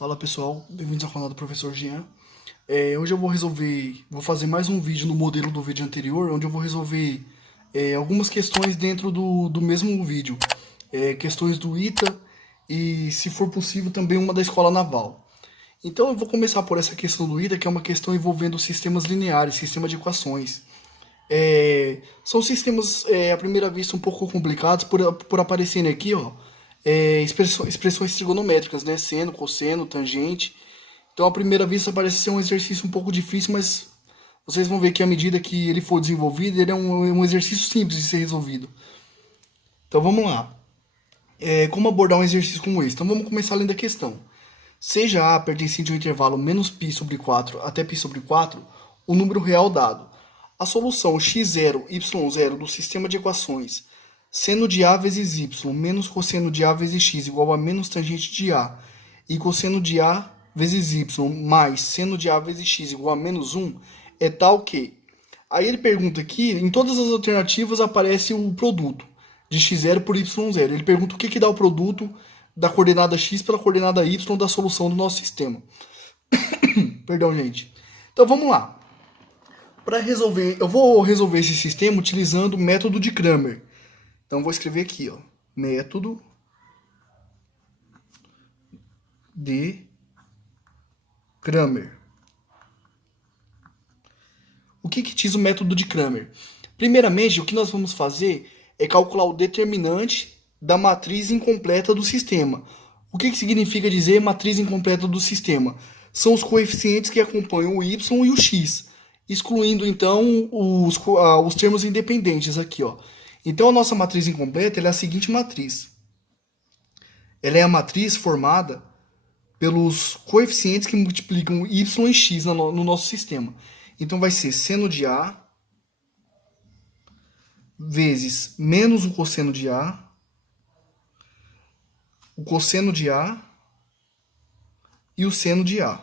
Fala pessoal, bem-vindos ao canal do Professor Jean. Hoje eu vou fazer mais um vídeo no modelo do vídeo anterior, onde eu vou resolver algumas questões dentro do mesmo vídeo. Questões do ITA e, se for possível, também uma da Escola Naval. Então eu vou começar por essa questão do ITA, que é uma questão envolvendo sistemas lineares, sistema de equações. São sistemas, à primeira vista, um pouco complicados por aparecerem aqui, ó. Expressões trigonométricas, né? Seno, cosseno, tangente. Então, à primeira vista, parece ser um exercício um pouco difícil, mas vocês vão ver que à medida que ele for desenvolvido, ele é um exercício simples de ser resolvido. Então, vamos lá. Como abordar um exercício como esse? Então, vamos começar lendo a questão. Seja A pertencente ao intervalo menos π sobre 4 até π sobre 4, o número real dado. A solução x0, y0 do sistema de equações seno de A vezes y menos cosseno de A vezes x igual a menos tangente de A e cosseno de A vezes y mais seno de A vezes x igual a menos 1 é tal que... Aí ele pergunta aqui, em todas as alternativas aparece o produto de x0 por y0. Ele pergunta o que dá o produto da coordenada x pela coordenada y da solução do nosso sistema. Perdão, gente. Então vamos lá. Para resolver, eu vou resolver esse sistema utilizando o método de Cramer. Então, vou escrever aqui, ó, método de Cramer. O que diz o método de Cramer? Primeiramente, o que nós vamos fazer é calcular o determinante da matriz incompleta do sistema. O que significa dizer matriz incompleta do sistema? São os coeficientes que acompanham o y e o x, excluindo, então, os termos independentes aqui, ó. Então, a nossa matriz incompleta é a seguinte matriz. Ela é a matriz formada pelos coeficientes que multiplicam y e x no nosso sistema. Então, vai ser seno de A vezes menos o cosseno de A, o cosseno de A e o seno de A.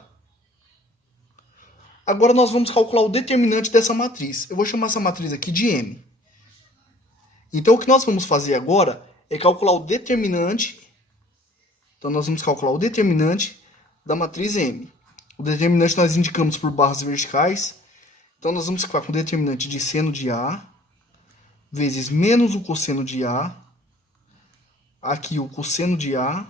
Agora, nós vamos calcular o determinante dessa matriz. Eu vou chamar essa matriz aqui de M. Então, o que nós vamos fazer agora é calcular o determinante. Então, nós vamos calcular o determinante da matriz M. O determinante nós indicamos por barras verticais. Então, nós vamos ficar com o determinante de seno de A vezes menos o cosseno de A. Aqui o cosseno de A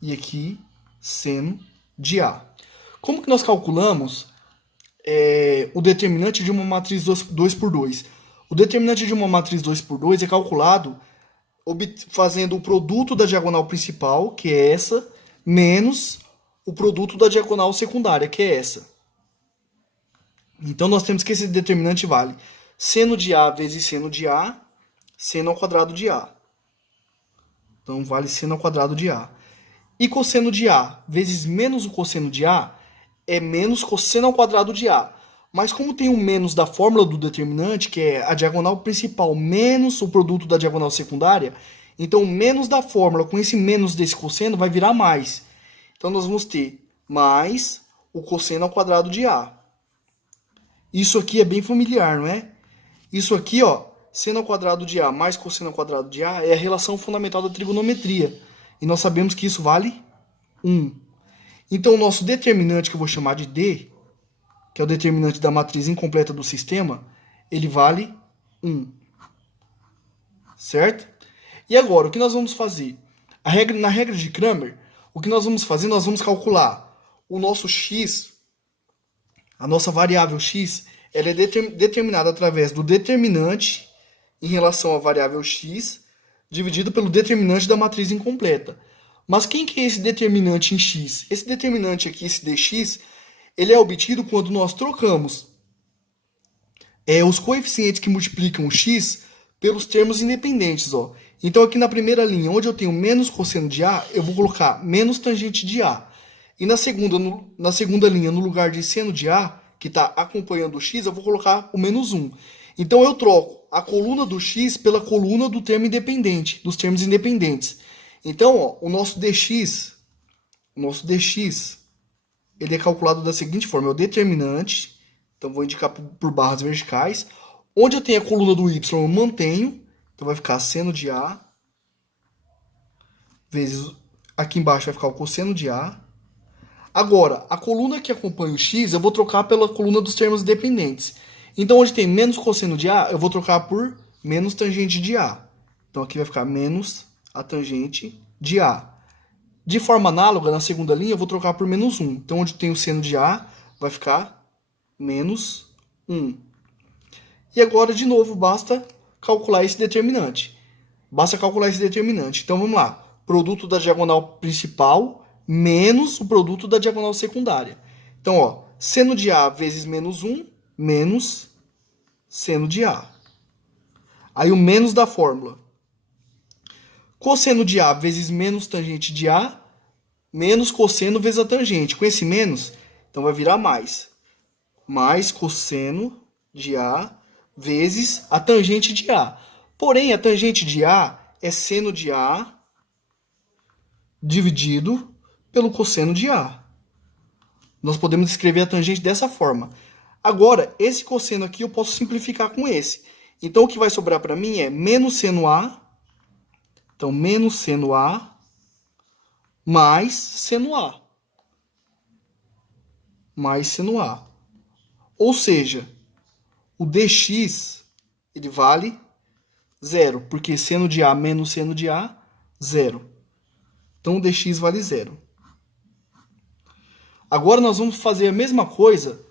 e aqui seno de A. Como que nós calculamos o determinante de uma matriz 2 por 2? O determinante de uma matriz 2 por 2 é calculado fazendo o produto da diagonal principal, que é essa, menos o produto da diagonal secundária, que é essa. Então, nós temos que esse determinante vale seno de A vezes seno de A, seno ao quadrado de A. Então, vale seno ao quadrado de A. E cosseno de A vezes menos o cosseno de A é menos cosseno ao quadrado de A. Mas como tem um menos da fórmula do determinante, que é a diagonal principal menos o produto da diagonal secundária, então o menos da fórmula com esse menos desse cosseno vai virar mais. Então nós vamos ter mais o cosseno ao quadrado de A. Isso aqui é bem familiar, não é? Isso aqui, ó, seno ao quadrado de A mais cosseno ao quadrado de A é a relação fundamental da trigonometria. E nós sabemos que isso vale 1. Então o nosso determinante, que eu vou chamar de D, que é o determinante da matriz incompleta do sistema, ele vale 1. Certo? E agora, o que nós vamos fazer? Na regra de Cramer, o que nós vamos fazer? Nós vamos calcular o nosso x, a nossa variável x, ela é determinada através do determinante em relação à variável x, dividido pelo determinante da matriz incompleta. Mas quem que é esse determinante em x? Esse determinante aqui, esse dx, ele é obtido quando nós trocamos os coeficientes que multiplicam o x pelos termos independentes. Ó. Então, aqui na primeira linha, onde eu tenho menos cosseno de A, eu vou colocar menos tangente de A. E na segunda linha, no lugar de seno de A, que está acompanhando o x, eu vou colocar o menos 1. Então, eu troco a coluna do x pela coluna do termo independente, dos termos independentes. Então, ó, o nosso dx, ele é calculado da seguinte forma, é o determinante, então vou indicar por barras verticais, onde eu tenho a coluna do y eu mantenho, então vai ficar seno de A, vezes, aqui embaixo vai ficar o cosseno de A, Agora, a coluna que acompanha o x, eu vou trocar pela coluna dos termos dependentes. Então, onde tem menos cosseno de A, eu vou trocar por menos tangente de A. Então, aqui vai ficar menos a tangente de A. De forma análoga, na segunda linha, eu vou trocar por menos 1. Então, onde tem o seno de A, vai ficar menos 1. E agora, de novo, basta calcular esse determinante. Então, vamos lá. Produto da diagonal principal menos o produto da diagonal secundária. Então, ó, seno de A vezes menos 1, menos seno de A. Aí o menos da fórmula. Cosseno de A vezes menos tangente de A, menos cosseno vezes a tangente. Com esse menos, então vai virar mais. Mais cosseno de A vezes a tangente de A. Porém, a tangente de A é seno de A dividido pelo cosseno de A. Nós podemos escrever a tangente dessa forma. Agora, esse cosseno aqui eu posso simplificar com esse. Então, o que vai sobrar para mim é menos seno A. Então, menos seno A mais seno A. Mais seno A. Ou seja, o dx ele vale 0, porque seno de A menos seno de A, 0. Então, o dx vale 0. Agora, nós vamos fazer a mesma coisa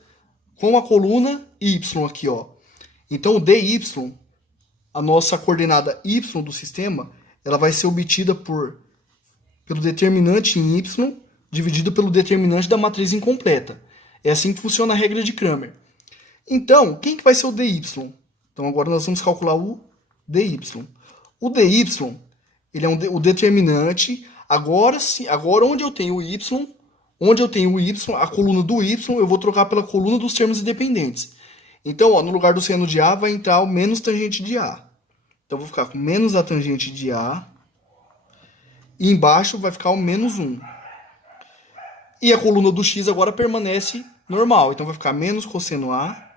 com a coluna y aqui, ó. Então, o dy, a nossa coordenada y do sistema, ela vai ser obtida pelo determinante em y dividido pelo determinante da matriz incompleta. É assim que funciona a regra de Cramer. Então, quem que vai ser o dy? Então, agora nós vamos calcular o dy. O dy, ele é o determinante. Agora, onde eu tenho o y, a coluna do y, eu vou trocar pela coluna dos termos independentes. Então, ó, no lugar do seno de A, vai entrar o menos tangente de A. Então, eu vou ficar com menos a tangente de A. E embaixo vai ficar o menos 1. E a coluna do x agora permanece normal. Então, vai ficar menos cosseno A.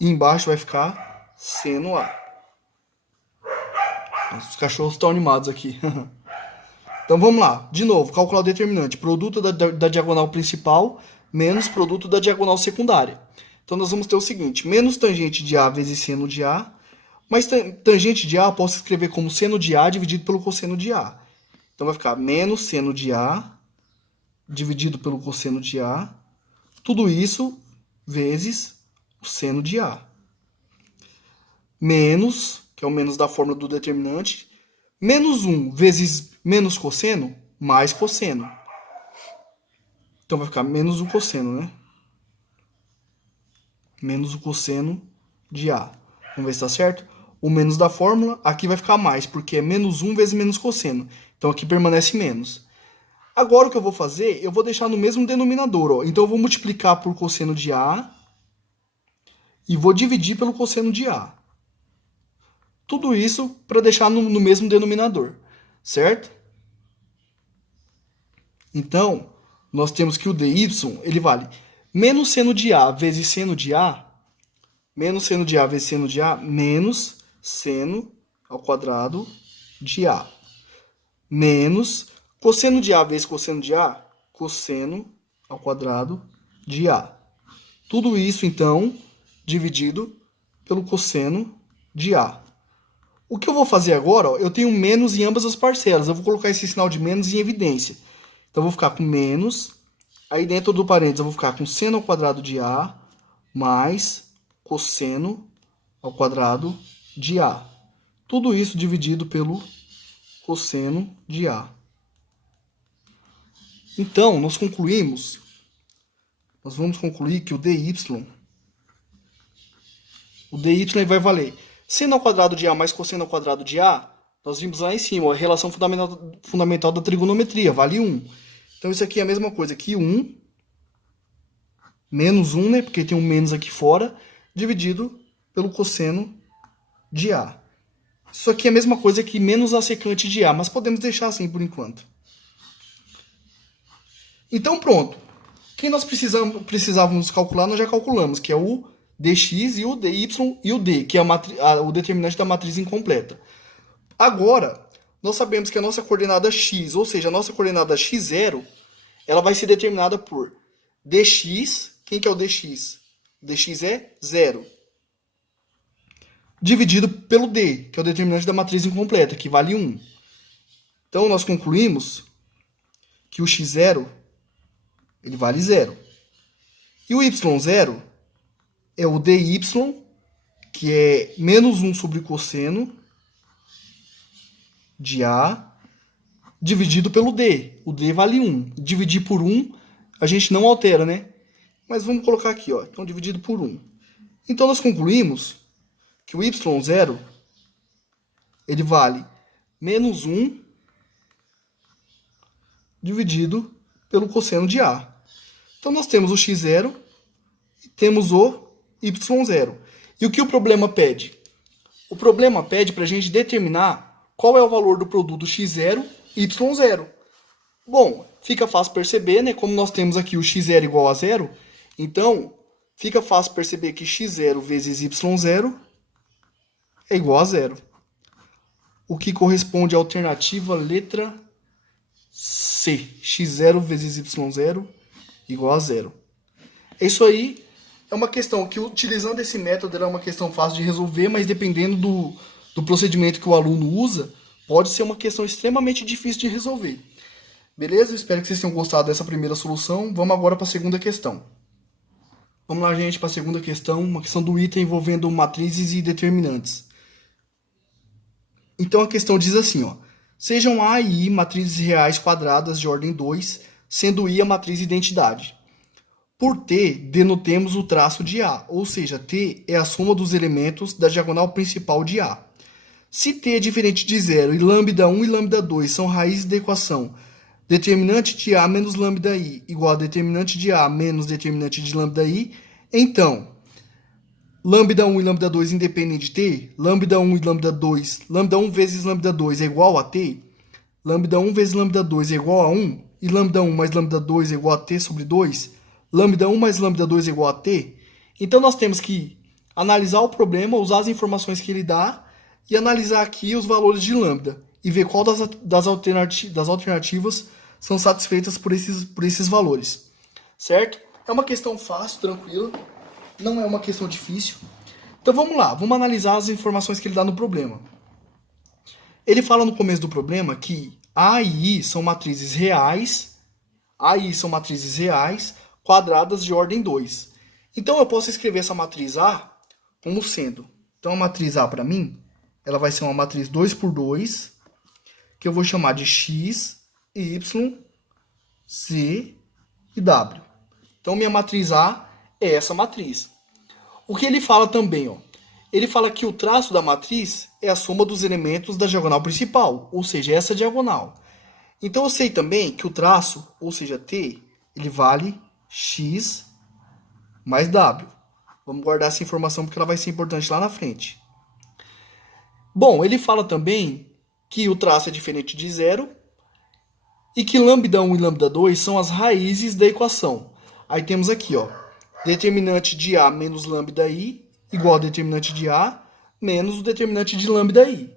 E embaixo vai ficar seno A. Os cachorros estão animados aqui. Então, vamos lá. De novo, calcular o determinante. Produto da diagonal principal menos produto da diagonal secundária. Então, nós vamos ter o seguinte. Menos tangente de A vezes seno de A. Mas tangente de A eu posso escrever como seno de A dividido pelo cosseno de A. Então, vai ficar menos seno de A dividido pelo cosseno de A. Tudo isso vezes o seno de A. Menos, que é o menos da fórmula do determinante. Menos 1 vezes menos cosseno, mais cosseno. Então, vai ficar menos o cosseno, né? Menos o cosseno de A. Vamos ver se está certo? O menos da fórmula, aqui vai ficar mais, porque é menos 1 vezes menos cosseno. Então, aqui permanece menos. Agora, o que eu vou fazer, eu vou deixar no mesmo denominador. Ó. Então, eu vou multiplicar por cosseno de A e vou dividir pelo cosseno de A. Tudo isso para deixar no mesmo denominador, certo? Então, nós temos que o dy, ele vale menos seno de A vezes seno de A, menos seno de A vezes seno de A, menos seno ao quadrado de A. Menos cosseno de A vezes cosseno de A, cosseno ao quadrado de A. Tudo isso, então, dividido pelo cosseno de A. O que eu vou fazer agora, ó, eu tenho menos em ambas as parcelas. Eu vou colocar esse sinal de menos em evidência. Então, eu vou ficar com menos. Aí, dentro do parênteses, eu vou ficar com seno ao quadrado de A mais cosseno ao quadrado de A. Tudo isso dividido pelo cosseno de A. Então, nós vamos concluir que o dy vai valer seno ao quadrado de A mais cosseno ao quadrado de A. Nós vimos lá em cima, a relação fundamental da trigonometria, vale 1. Então, isso aqui é a mesma coisa que 1, menos 1, né, porque tem um menos aqui fora, dividido pelo cosseno de A. Isso aqui é a mesma coisa que menos a secante de A, mas podemos deixar assim por enquanto. Então, pronto. Quem nós precisávamos calcular, nós já calculamos, que é o dx e o dy e o d, que é o determinante da matriz incompleta. Agora, nós sabemos que a nossa coordenada x, ou seja, a nossa coordenada x0, ela vai ser determinada por dx, quem que é o dx? Dx é 0, dividido pelo d, que é o determinante da matriz incompleta, que vale 1. Então, nós concluímos que o x0 ele vale 0. E o y0 é o dy, que é menos 1 sobre o cosseno de A, dividido pelo d. O d vale 1. Dividir por 1, a gente não altera, né? Mas vamos colocar aqui, ó. Então, dividido por 1. Então, nós concluímos que o y0 ele vale menos 1 dividido pelo cosseno de A. Então, nós temos o x0 e temos o y0. E o que o problema pede? O problema pede para a gente determinar qual é o valor do produto x0 e y0. Bom, fica fácil perceber, né? Como nós temos aqui o x0 igual a 0, então fica fácil perceber que x0 vezes y0 é igual a 0. O que corresponde à alternativa letra C. x0 vezes y0 igual a 0. É isso aí. É uma questão que, utilizando esse método, é uma questão fácil de resolver, mas dependendo do procedimento que o aluno usa, pode ser uma questão extremamente difícil de resolver. Beleza? Espero que vocês tenham gostado dessa primeira solução. Vamos agora para a segunda questão. Vamos lá, gente, para a segunda questão, uma questão do item envolvendo matrizes e determinantes. Então a questão diz assim, ó: sejam A e I matrizes reais quadradas de ordem 2, sendo I a matriz identidade. Por T, denotemos o traço de A, ou seja, T é a soma dos elementos da diagonal principal de A. Se T é diferente de 0 e λ1 e λ2 são raízes da equação determinante de A menos λI igual a determinante de A menos determinante de λI, então λ1 e λ2 independem de T, λ1 e λ2, λ1 vezes λ2 é igual a T, λ1 vezes λ2 é igual a 1, e λ1 mais λ2 é igual a T sobre 2, λ1 mais λ2 é igual a T. Então, nós temos que analisar o problema, usar as informações que ele dá e analisar aqui os valores de lambda e ver qual das alternativas são satisfeitas por esses valores. Certo? É uma questão fácil, tranquila. Não é uma questão difícil. Então, vamos lá. Vamos analisar as informações que ele dá no problema. Ele fala no começo do problema que A e I são matrizes reais. A e I são matrizes reais quadradas de ordem 2. Então, eu posso escrever essa matriz A como sendo. Então, a matriz A, para mim, ela vai ser uma matriz 2 por 2, que eu vou chamar de X, Y, Z e W. Então, minha matriz A é essa matriz. O que ele fala também, ó? Ele fala que o traço da matriz é a soma dos elementos da diagonal principal, ou seja, essa diagonal. Então, eu sei também que o traço, ou seja, T, ele vale X mais W. Vamos guardar essa informação porque ela vai ser importante lá na frente. Bom, ele fala também que o traço é diferente de 0 e que λ1 e λ2 são as raízes da equação. Aí temos aqui, ó, determinante de A menos λI igual a determinante de A menos o determinante de λI.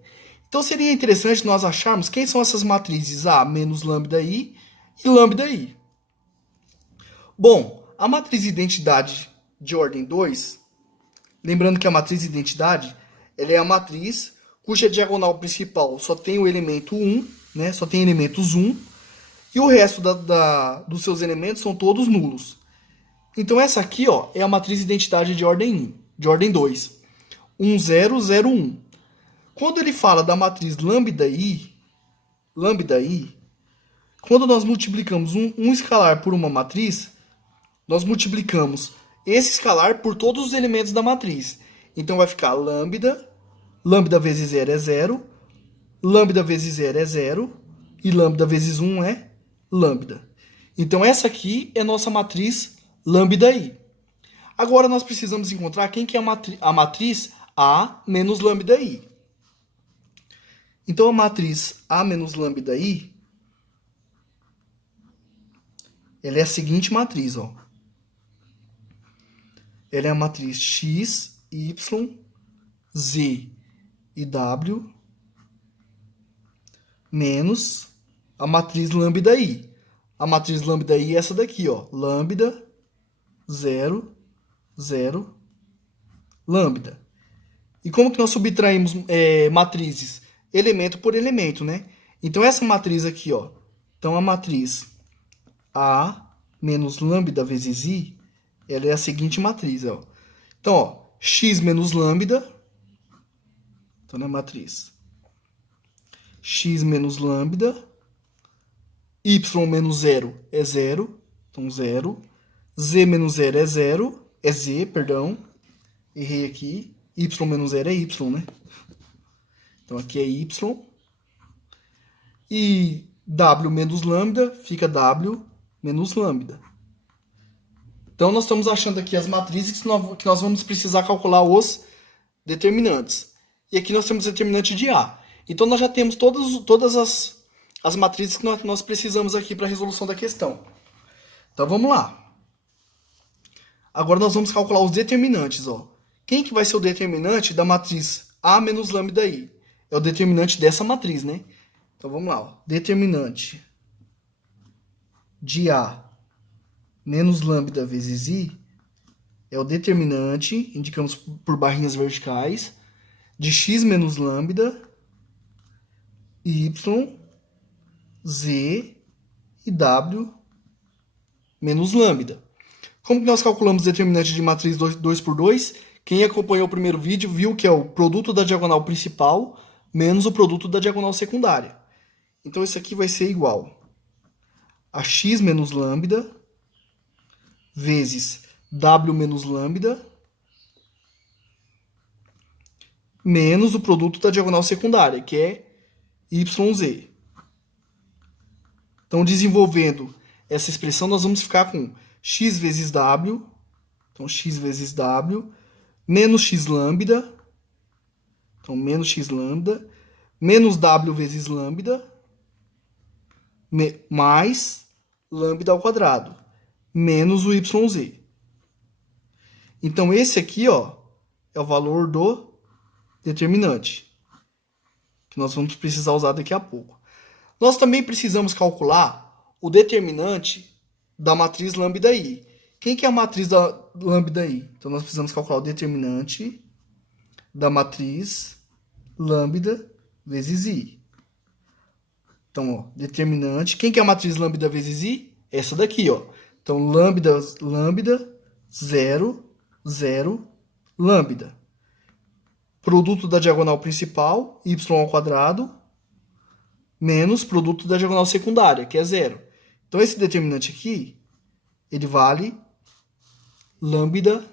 Então, seria interessante nós acharmos quem são essas matrizes A menos λI e λI. Bom, a matriz identidade de ordem 2, lembrando que a matriz identidade ela é a matriz cuja diagonal principal só tem o elemento 1, né? Só tem elementos 1, e o resto dos seus elementos são todos nulos. Então, essa aqui, ó, é a matriz identidade de ordem 2. 1, 0, 0, 1. Quando ele fala da matriz λI, quando nós multiplicamos um escalar por uma matriz, nós multiplicamos esse escalar por todos os elementos da matriz. Então, vai ficar lambda vezes 0 é 0, lambda vezes 0 é 0, e lambda vezes 1 é lambda. Então, essa aqui é nossa matriz λI. Agora, nós precisamos encontrar quem que é a matriz A menos λI. Então, a matriz A menos λI, ela é a seguinte matriz, ó. Ela é a matriz X, Y, Z e W menos a matriz λI. A matriz lambda I é essa daqui, ó. Lambda, 0, 0, lambda. E como que nós subtraímos matrizes? Elemento por elemento, né? Então, essa matriz aqui, ó. Então, a matriz A menos lambda vezes I, ela é a seguinte matriz, ó. Então, ó, x menos lambda, então na matriz x menos lambda, y menos 0 é 0, então 0, z menos 0 é 0, é z, perdão, errei aqui, y menos 0 é y, né? Então aqui é y, e w menos lambda fica w menos lambda. Então, nós estamos achando aqui as matrizes que nós vamos precisar calcular os determinantes. E aqui nós temos o determinante de A. Então, nós já temos todas as matrizes que nós precisamos aqui para a resolução da questão. Então, vamos lá. Agora, nós vamos calcular os determinantes. Ó. Quem que vai ser o determinante da matriz A menos lambda I? É o determinante dessa matriz, né? Então, vamos lá. Ó. Determinante de A menos lambda vezes I é o determinante, indicamos por barrinhas verticais, de x menos lambda, y, z e w menos lambda. Como que nós calculamos o determinante de matriz 2 por 2? Quem acompanhou o primeiro vídeo viu que é o produto da diagonal principal menos o produto da diagonal secundária. Então, isso aqui vai ser igual a x menos lambda vezes w menos lambda menos o produto da diagonal secundária, que é yz. Então, desenvolvendo essa expressão, nós vamos ficar com x vezes w, então x vezes w, menos x lambda, então menos x lambda, menos w vezes lambda, mais lambda ao quadrado, menos o yz. Então, esse aqui, ó, é o valor do determinante, que nós vamos precisar usar daqui a pouco. Nós também precisamos calcular o determinante da matriz lambda I. Quem que é a matriz da lambda I? Então, nós precisamos calcular o determinante da matriz lambda vezes I. Então, ó, determinante. Quem que é a matriz lambda vezes I? Essa daqui, ó. Então, lambda, 0, 0, lambda. Produto da diagonal principal, y ao quadrado, menos produto da diagonal secundária, que é 0. Então, esse determinante aqui, ele vale lambda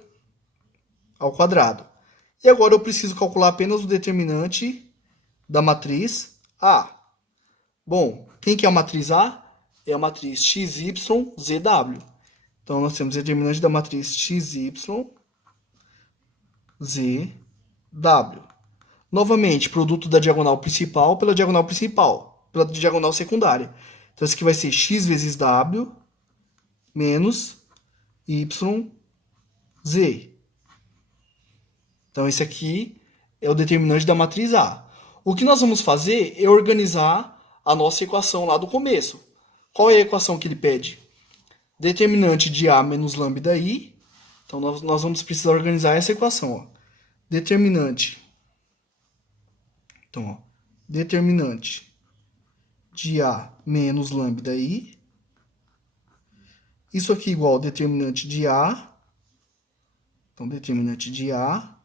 ao quadrado. E agora eu preciso calcular apenas o determinante da matriz A. Bom, quem que é a matriz A? É a matriz XY, ZW. Então, nós temos o determinante da matriz XY, ZW. Novamente, produto da diagonal principal pela diagonal principal, pela diagonal secundária. Então, isso aqui vai ser x vezes W menos YZ. Então, esse aqui é o determinante da matriz A. O que nós vamos fazer é organizar a nossa equação lá do começo. Qual é a equação que ele pede? Determinante de A menos lambda I. Então, nós vamos precisar organizar essa equação. Ó. Determinante. Então, ó, determinante de A menos lambda I. Isso aqui igual ao determinante de A. Então, determinante de A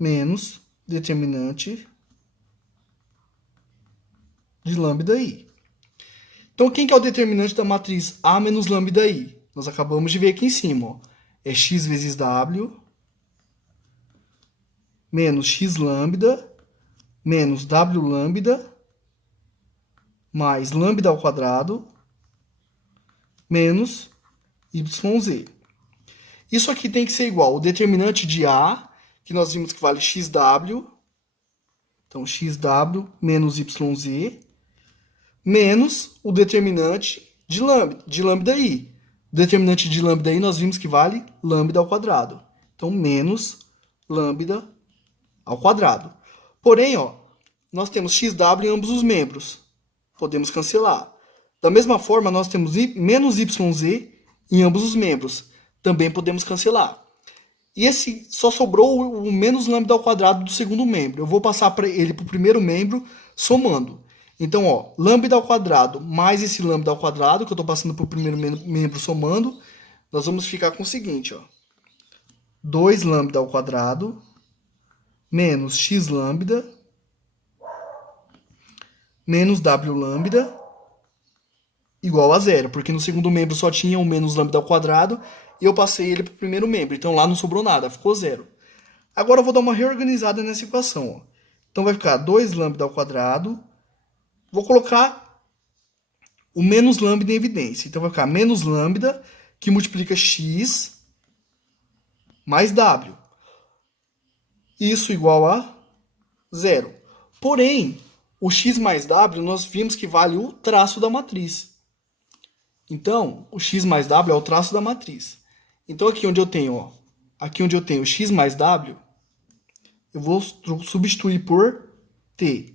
menos determinante de lambda I. Então, quem que é o determinante da matriz A menos lambda I? Nós acabamos de ver aqui em cima. Ó. É x vezes W menos x lambda menos W lambda mais lambda ao quadrado menos YZ. Isso aqui tem que ser igual ao determinante de A, que nós vimos que vale XW, então XW menos YZ, menos o determinante de lambda I. O determinante de lambda I nós vimos que vale lambda ao quadrado. Então, menos lambda ao quadrado. Porém, ó, nós temos XW em ambos os membros. Podemos cancelar. Da mesma forma, nós temos menos YZ em ambos os membros. Também podemos cancelar. E esse só sobrou o menos lambda ao quadrado do segundo membro. Eu vou passar ele para o primeiro membro somando. Então, ó, lambda ao quadrado mais esse lambda ao quadrado, que eu estou passando para o primeiro membro somando, nós vamos ficar com o seguinte, ó. 2 lambda ao quadrado menos x lambda menos w lambda igual a zero, porque no segundo membro só tinha um menos lambda ao quadrado e eu passei ele para o primeiro membro, então lá não sobrou nada, ficou zero. Agora eu vou dar uma reorganizada nessa equação. Ó. Então vai ficar 2 lambda ao quadrado, vou colocar o menos lambda em evidência, então vai ficar menos lambda que multiplica x mais w. Isso igual a zero. Porém, o x mais w nós vimos que vale o traço da matriz. Então, o x mais w é o traço da matriz. Então, aqui onde eu tenho, ó, aqui onde eu tenho x mais w, eu vou substituir por t.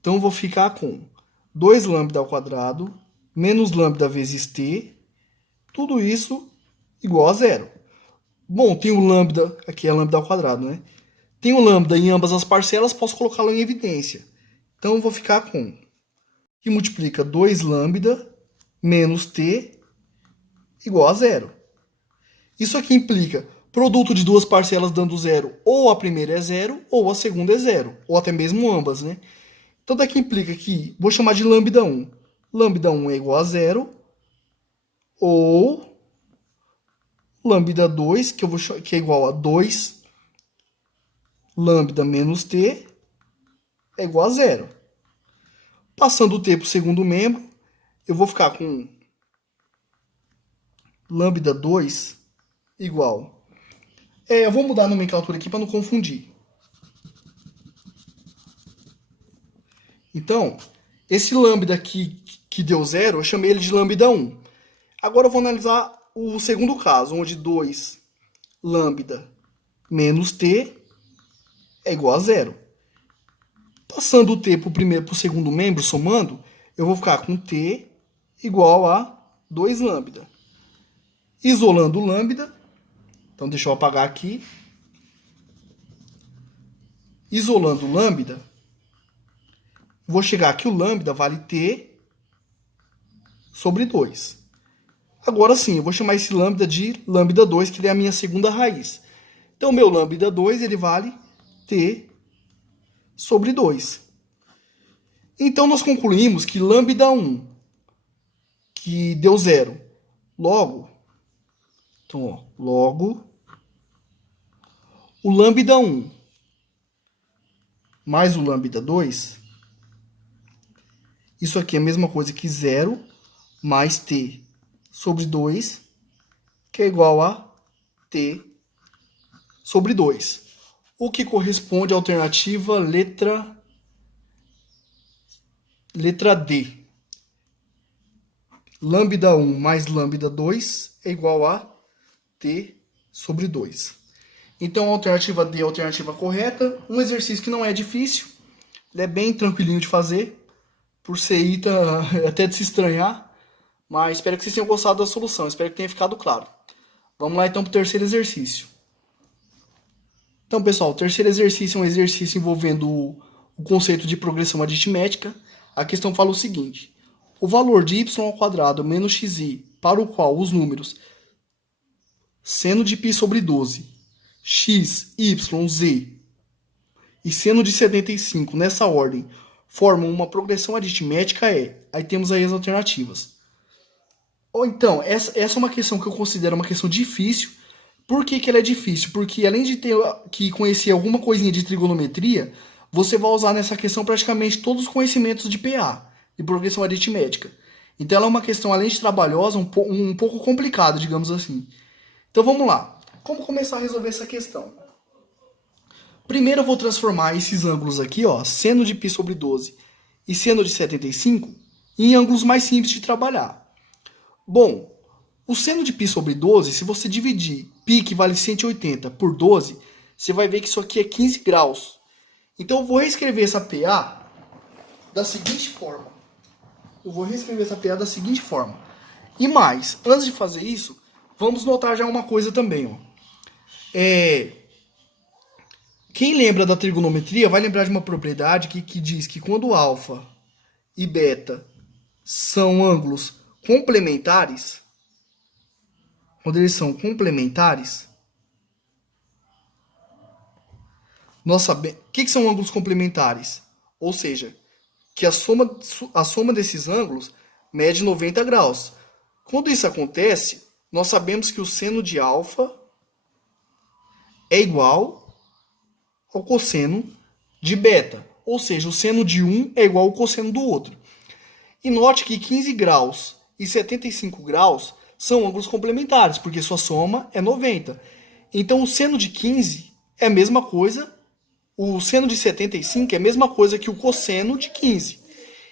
Então, eu vou ficar com 2 lambda ao quadrado menos lambda vezes t, tudo isso igual a zero. Bom, tem o lambda, aqui é lambda ao quadrado, né? Tem o lambda em ambas as parcelas, posso colocá-lo em evidência. Então, eu vou ficar com que multiplica 2 lambda menos t igual a zero. Isso aqui implica produto de duas parcelas dando zero, ou a primeira é zero, ou a segunda é zero, ou até mesmo ambas, né? Então daqui implica que, vou chamar de lambda 1. Lambda 1 é igual a zero, ou lambda 2, que é igual a 2 lambda menos t é igual a zero. Passando o t para o segundo membro, eu vou ficar com lambda 2 igual. Eu vou mudar a nomenclatura aqui para não confundir. Então, esse lambda aqui que deu zero, eu chamei ele de lambda 1. Agora eu vou analisar o segundo caso, onde 2 lambda menos t é igual a zero. Passando o t para o segundo membro, somando, eu vou ficar com t igual a 2 lambda. Isolando o lambda, então deixa eu apagar aqui. Isolando o lambda, vou chegar que o lambda vale t sobre 2. Agora sim, eu vou chamar esse lambda de lambda 2, que é a minha segunda raiz. Então, meu lambda 2 ele vale t sobre 2. Então, nós concluímos que lambda 1, que deu zero, logo, então, ó, logo, o lambda 1 mais o lambda 2, isso aqui é a mesma coisa que 0 mais t sobre 2, que é igual a t sobre 2. O que corresponde à alternativa letra D. Lambda 1 mais lambda 2 é igual a t sobre 2. Então, a alternativa D é a alternativa correta. Um exercício que não é difícil. Ele é bem tranquilinho de fazer. Por ser ita, até de se estranhar. Mas espero que vocês tenham gostado da solução. Espero que tenha ficado claro. Vamos lá então para o terceiro exercício. Então, pessoal, o terceiro exercício é um exercício envolvendo o conceito de progressão aritmética. A questão fala o seguinte. O valor de y ao quadrado menos xi, para o qual os números seno de π sobre 12, x, y, z e seno de 75 nessa ordem formam uma progressão aritmética aí temos aí as alternativas. Ou então, essa é uma questão que eu considero uma questão difícil. Por que ela é difícil? Porque além de ter que conhecer alguma coisinha de trigonometria, você vai usar nessa questão praticamente todos os conhecimentos de PA, de progressão aritmética. Então ela é uma questão, além de trabalhosa, um pouco complicada, digamos assim. Então vamos lá. Como começar a resolver essa questão? Primeiro eu vou transformar esses ângulos aqui, ó, seno de π sobre 12 e seno de 75, em ângulos mais simples de trabalhar. Bom, o seno de π sobre 12, se você dividir π, que vale 180, por 12, você vai ver que isso aqui é 15 graus. Então eu vou reescrever essa PA da seguinte forma. eu vou reescrever essa PA da seguinte forma. E mais, antes de fazer isso, vamos notar já uma coisa também, ó. Quem lembra da trigonometria vai lembrar de uma propriedade que diz que quando alfa e beta são ângulos complementares, quando eles são complementares, nós sabemos... O que são ângulos complementares? Ou seja, que a soma desses ângulos mede 90 graus. Quando isso acontece, nós sabemos que o seno de alfa é igual ao cosseno de beta. Ou seja, o seno de um é igual ao cosseno do outro. E note que 15 graus e 75 graus são ângulos complementares, porque sua soma é 90. Então, o seno de 15 é a mesma coisa, o seno de 75 é a mesma coisa que o cosseno de 15.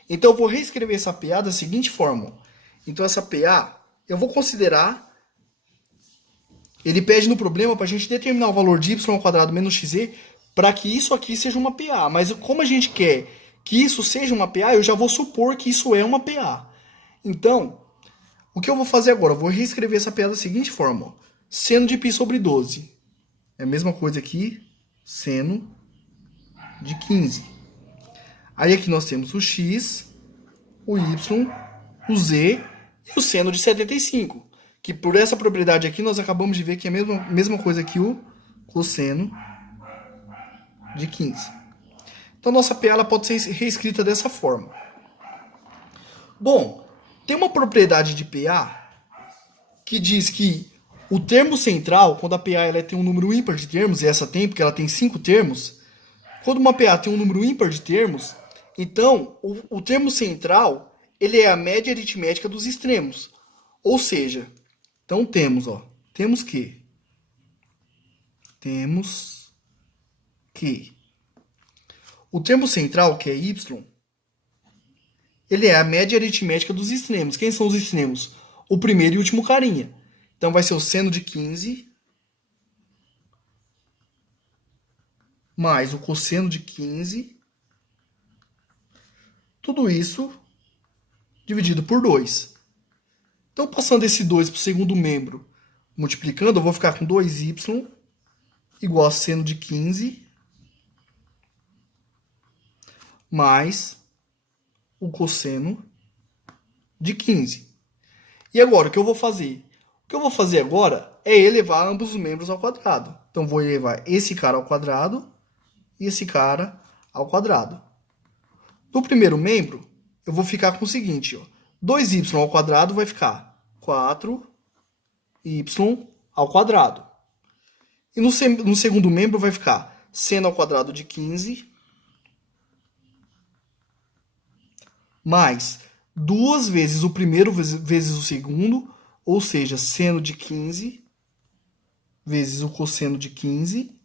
Então, eu vou reescrever essa PA da seguinte forma. Então, essa PA, eu vou considerar... Ele pede no problema para a gente determinar o valor de y ao quadrado menos xe para que isso aqui seja uma PA. Mas como a gente quer que isso seja uma PA, eu já vou supor que isso é uma PA. Então, o que eu vou fazer agora? Eu vou reescrever essa PA da seguinte forma. Ó. Seno de π sobre 12. É a mesma coisa aqui. Seno de 15. Aí aqui nós temos o x, o y, o z e o seno de 75. Que por essa propriedade aqui nós acabamos de ver que é a mesma coisa que o cosseno de 15. Então nossa PA ela pode ser reescrita dessa forma. Bom, tem uma propriedade de PA que diz que o termo central, quando a PA ela tem um número ímpar de termos, e essa tem porque ela tem 5 termos, quando uma PA tem um número ímpar de termos, então o termo central ele é a média aritmética dos extremos. Ou seja, então temos que o termo central, que é y, ele é a média aritmética dos extremos. Quem são os extremos? O primeiro e o último carinha. Então vai ser o seno de 15 mais o cosseno de 15. Tudo isso dividido por 2. Então, passando esse 2 para o segundo membro, multiplicando, eu vou ficar com 2y igual a seno de 15 mais o cosseno de 15. E agora, o que eu vou fazer? O que eu vou fazer agora é elevar ambos os membros ao quadrado. Então, vou elevar esse cara ao quadrado e esse cara ao quadrado. No primeiro membro, eu vou ficar com o seguinte, ó. 2y ao quadrado vai ficar 4y ao quadrado. E no segundo membro vai ficar seno ao quadrado de 15 mais 2 vezes o primeiro vezes o segundo, ou seja, seno de 15 vezes o cosseno de 15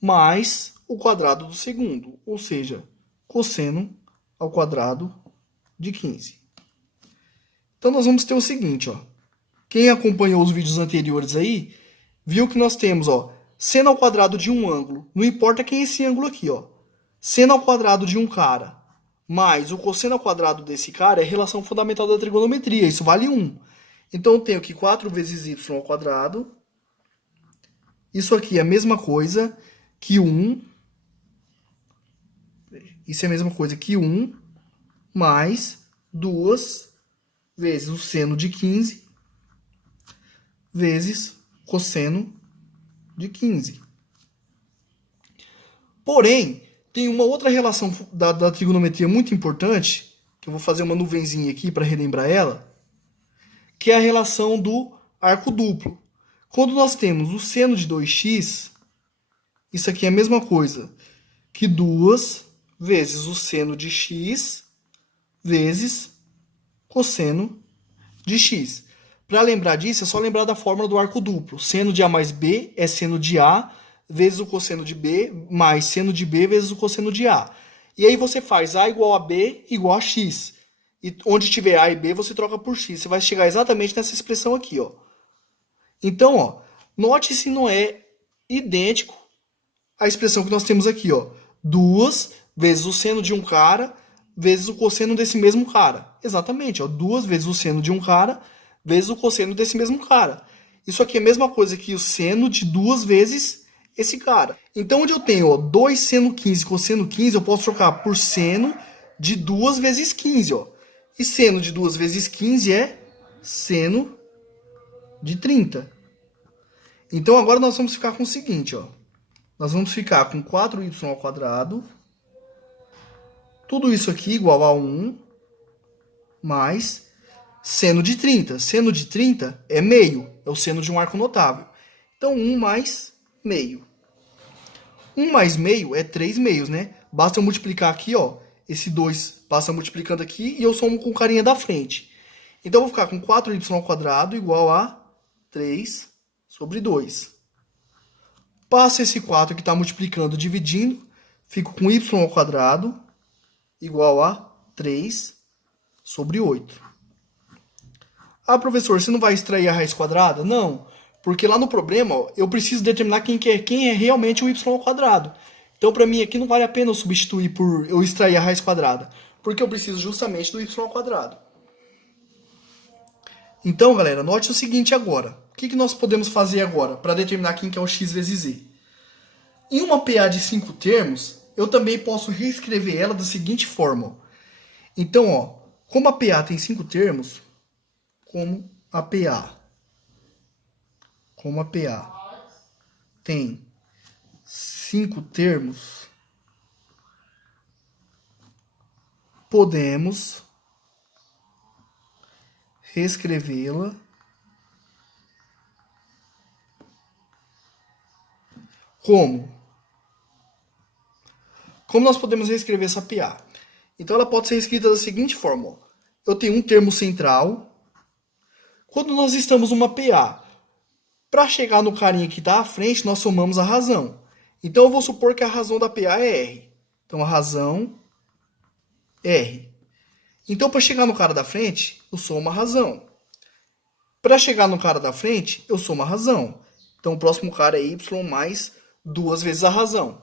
mais o quadrado do segundo, ou seja, cosseno ao quadrado de 15. Então, nós vamos ter o seguinte, ó. Quem acompanhou os vídeos anteriores aí, viu que nós temos, ó, seno ao quadrado de um ângulo. Não importa quem é esse ângulo aqui, ó. Seno ao quadrado de um cara mais o cosseno ao quadrado desse cara é a relação fundamental da trigonometria. Isso vale 1. Então, eu tenho que 4 vezes y ao quadrado. Isso aqui é a mesma coisa que 1. Isso é a mesma coisa que 1 mais 2 vezes o seno de 15 vezes cosseno de 15. Porém, tem uma outra relação da trigonometria muito importante, que eu vou fazer uma nuvenzinha aqui para relembrar ela, que é a relação do arco duplo. Quando nós temos o seno de 2x, isso aqui é a mesma coisa que 2 vezes o seno de x vezes cosseno de x. Para lembrar disso, é só lembrar da fórmula do arco duplo. Seno de A mais B é seno de A vezes o cosseno de B mais seno de B vezes o cosseno de A. E aí você faz A igual a B igual a x. E onde tiver A e B, você troca por x. Você vai chegar exatamente nessa expressão aqui, ó. Então, ó, note se não é idêntico à expressão que nós temos aqui, ó. 2 vezes o seno de um cara vezes o cosseno desse mesmo cara. Exatamente, ó, 2 vezes o seno de um cara vezes o cosseno desse mesmo cara. Isso aqui é a mesma coisa que o seno de 2 vezes esse cara. Então, onde eu tenho ó, 2 seno 15 cosseno 15, eu posso trocar por seno de 2 vezes 15. Ó. E seno de 2 vezes 15 é seno de 30. Então, agora nós vamos ficar com o seguinte. Ó. Nós vamos ficar com 4y ao quadrado. Tudo isso aqui igual a 1 mais seno de 30. Seno de 30 é meio, é o seno de um arco notável. Então, 1 mais meio. 1 mais meio é 3 meios, né? Basta eu multiplicar aqui, ó. Esse 2 passa multiplicando aqui e eu somo com carinha da frente. Então, eu vou ficar com 4y ao quadrado igual a 3 sobre 2. Passa esse 4 que está multiplicando, dividindo. Fico com y ao quadrado igual a 3 sobre 8. Ah, professor, você não vai extrair a raiz quadrada? Não, porque lá no problema ó, eu preciso determinar quem é realmente o y ao quadrado. Então, para mim aqui não vale a pena eu substituir por eu extrair a raiz quadrada, porque eu preciso justamente do y ao quadrado. Então, galera, note o seguinte agora. O que nós podemos fazer agora para determinar quem que é o x vezes z? Em uma PA de 5 termos, eu também posso reescrever ela da seguinte forma. Então, ó, como a PA tem 5 termos, como a PA tem 5 termos, podemos reescrevê-la como? Como nós podemos reescrever essa PA? Então, ela pode ser escrita da seguinte forma. Ó. Eu tenho um termo central. Quando nós estamos numa PA, para chegar no carinha que está à frente, nós somamos a razão. Então, eu vou supor que a razão da PA é R. Então, a razão R. Então, para chegar no cara da frente, eu somo a razão. Para chegar no cara da frente, eu somo a razão. Então, o próximo cara é y mais 2 vezes a razão.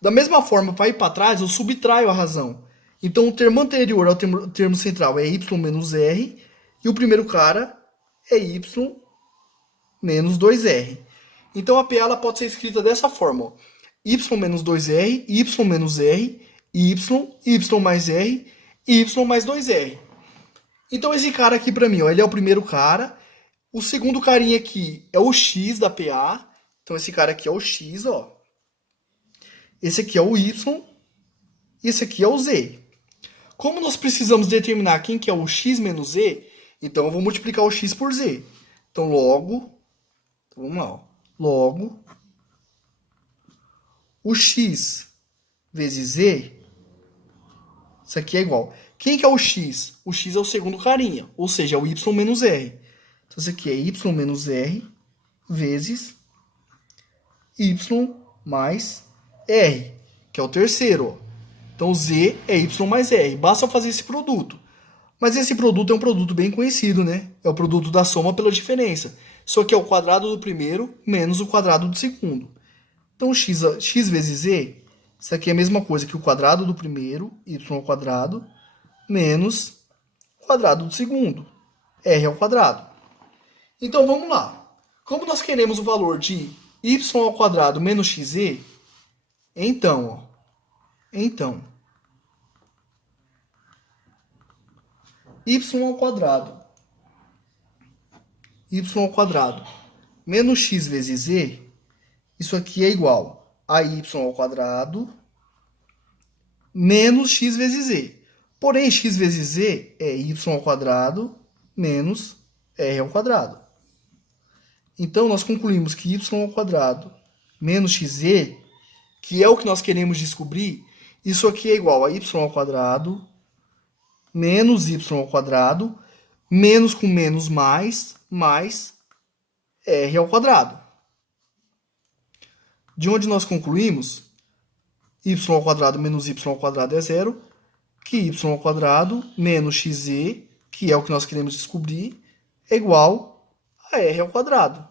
Da mesma forma, para ir para trás, eu subtraio a razão. Então, o termo anterior ao termo central é y menos r. E o primeiro cara é y menos 2r. Então, a PA ela pode ser escrita dessa forma. Ó. Y menos 2r, y menos r, y mais r, y mais 2r. Então, esse cara aqui para mim, ó, ele é o primeiro cara. O segundo carinha aqui é o x da PA. Então, esse cara aqui é o x, ó. Esse aqui é o y. E esse aqui é o z. Como nós precisamos determinar quem que é o x menos z, então eu vou multiplicar o x por z. Então, logo, vamos lá, ó. Logo, o x vezes z, isso aqui é igual. Quem que é o x? O x é o segundo carinha, ou seja, é o y menos r. Então, isso aqui é y menos r vezes y mais r, que é o terceiro. Ó. Então, z é y mais r. Basta fazer esse produto. Mas esse produto é um produto bem conhecido, né? É o produto da soma pela diferença. Só que é o quadrado do primeiro menos o quadrado do segundo. Então, x vezes z, isso aqui é a mesma coisa que o quadrado do primeiro, y ao quadrado, menos o quadrado do segundo, r ao quadrado. Então, vamos lá. Como nós queremos o valor de y ao quadrado menos xz, então, y ao quadrado menos x vezes z, isso aqui é igual a y ao quadrado menos x vezes z. Porém, x vezes z é y ao quadrado menos r ao quadrado. Então, nós concluímos que y ao quadrado menos xz, que é o que nós queremos descobrir, isso aqui é igual a y ao quadrado menos y ao quadrado, menos com menos mais r ao quadrado. De onde nós concluímos, y ao quadrado menos y ao quadrado é zero, que y ao quadrado menos xz, que é o que nós queremos descobrir, é igual a r ao quadrado.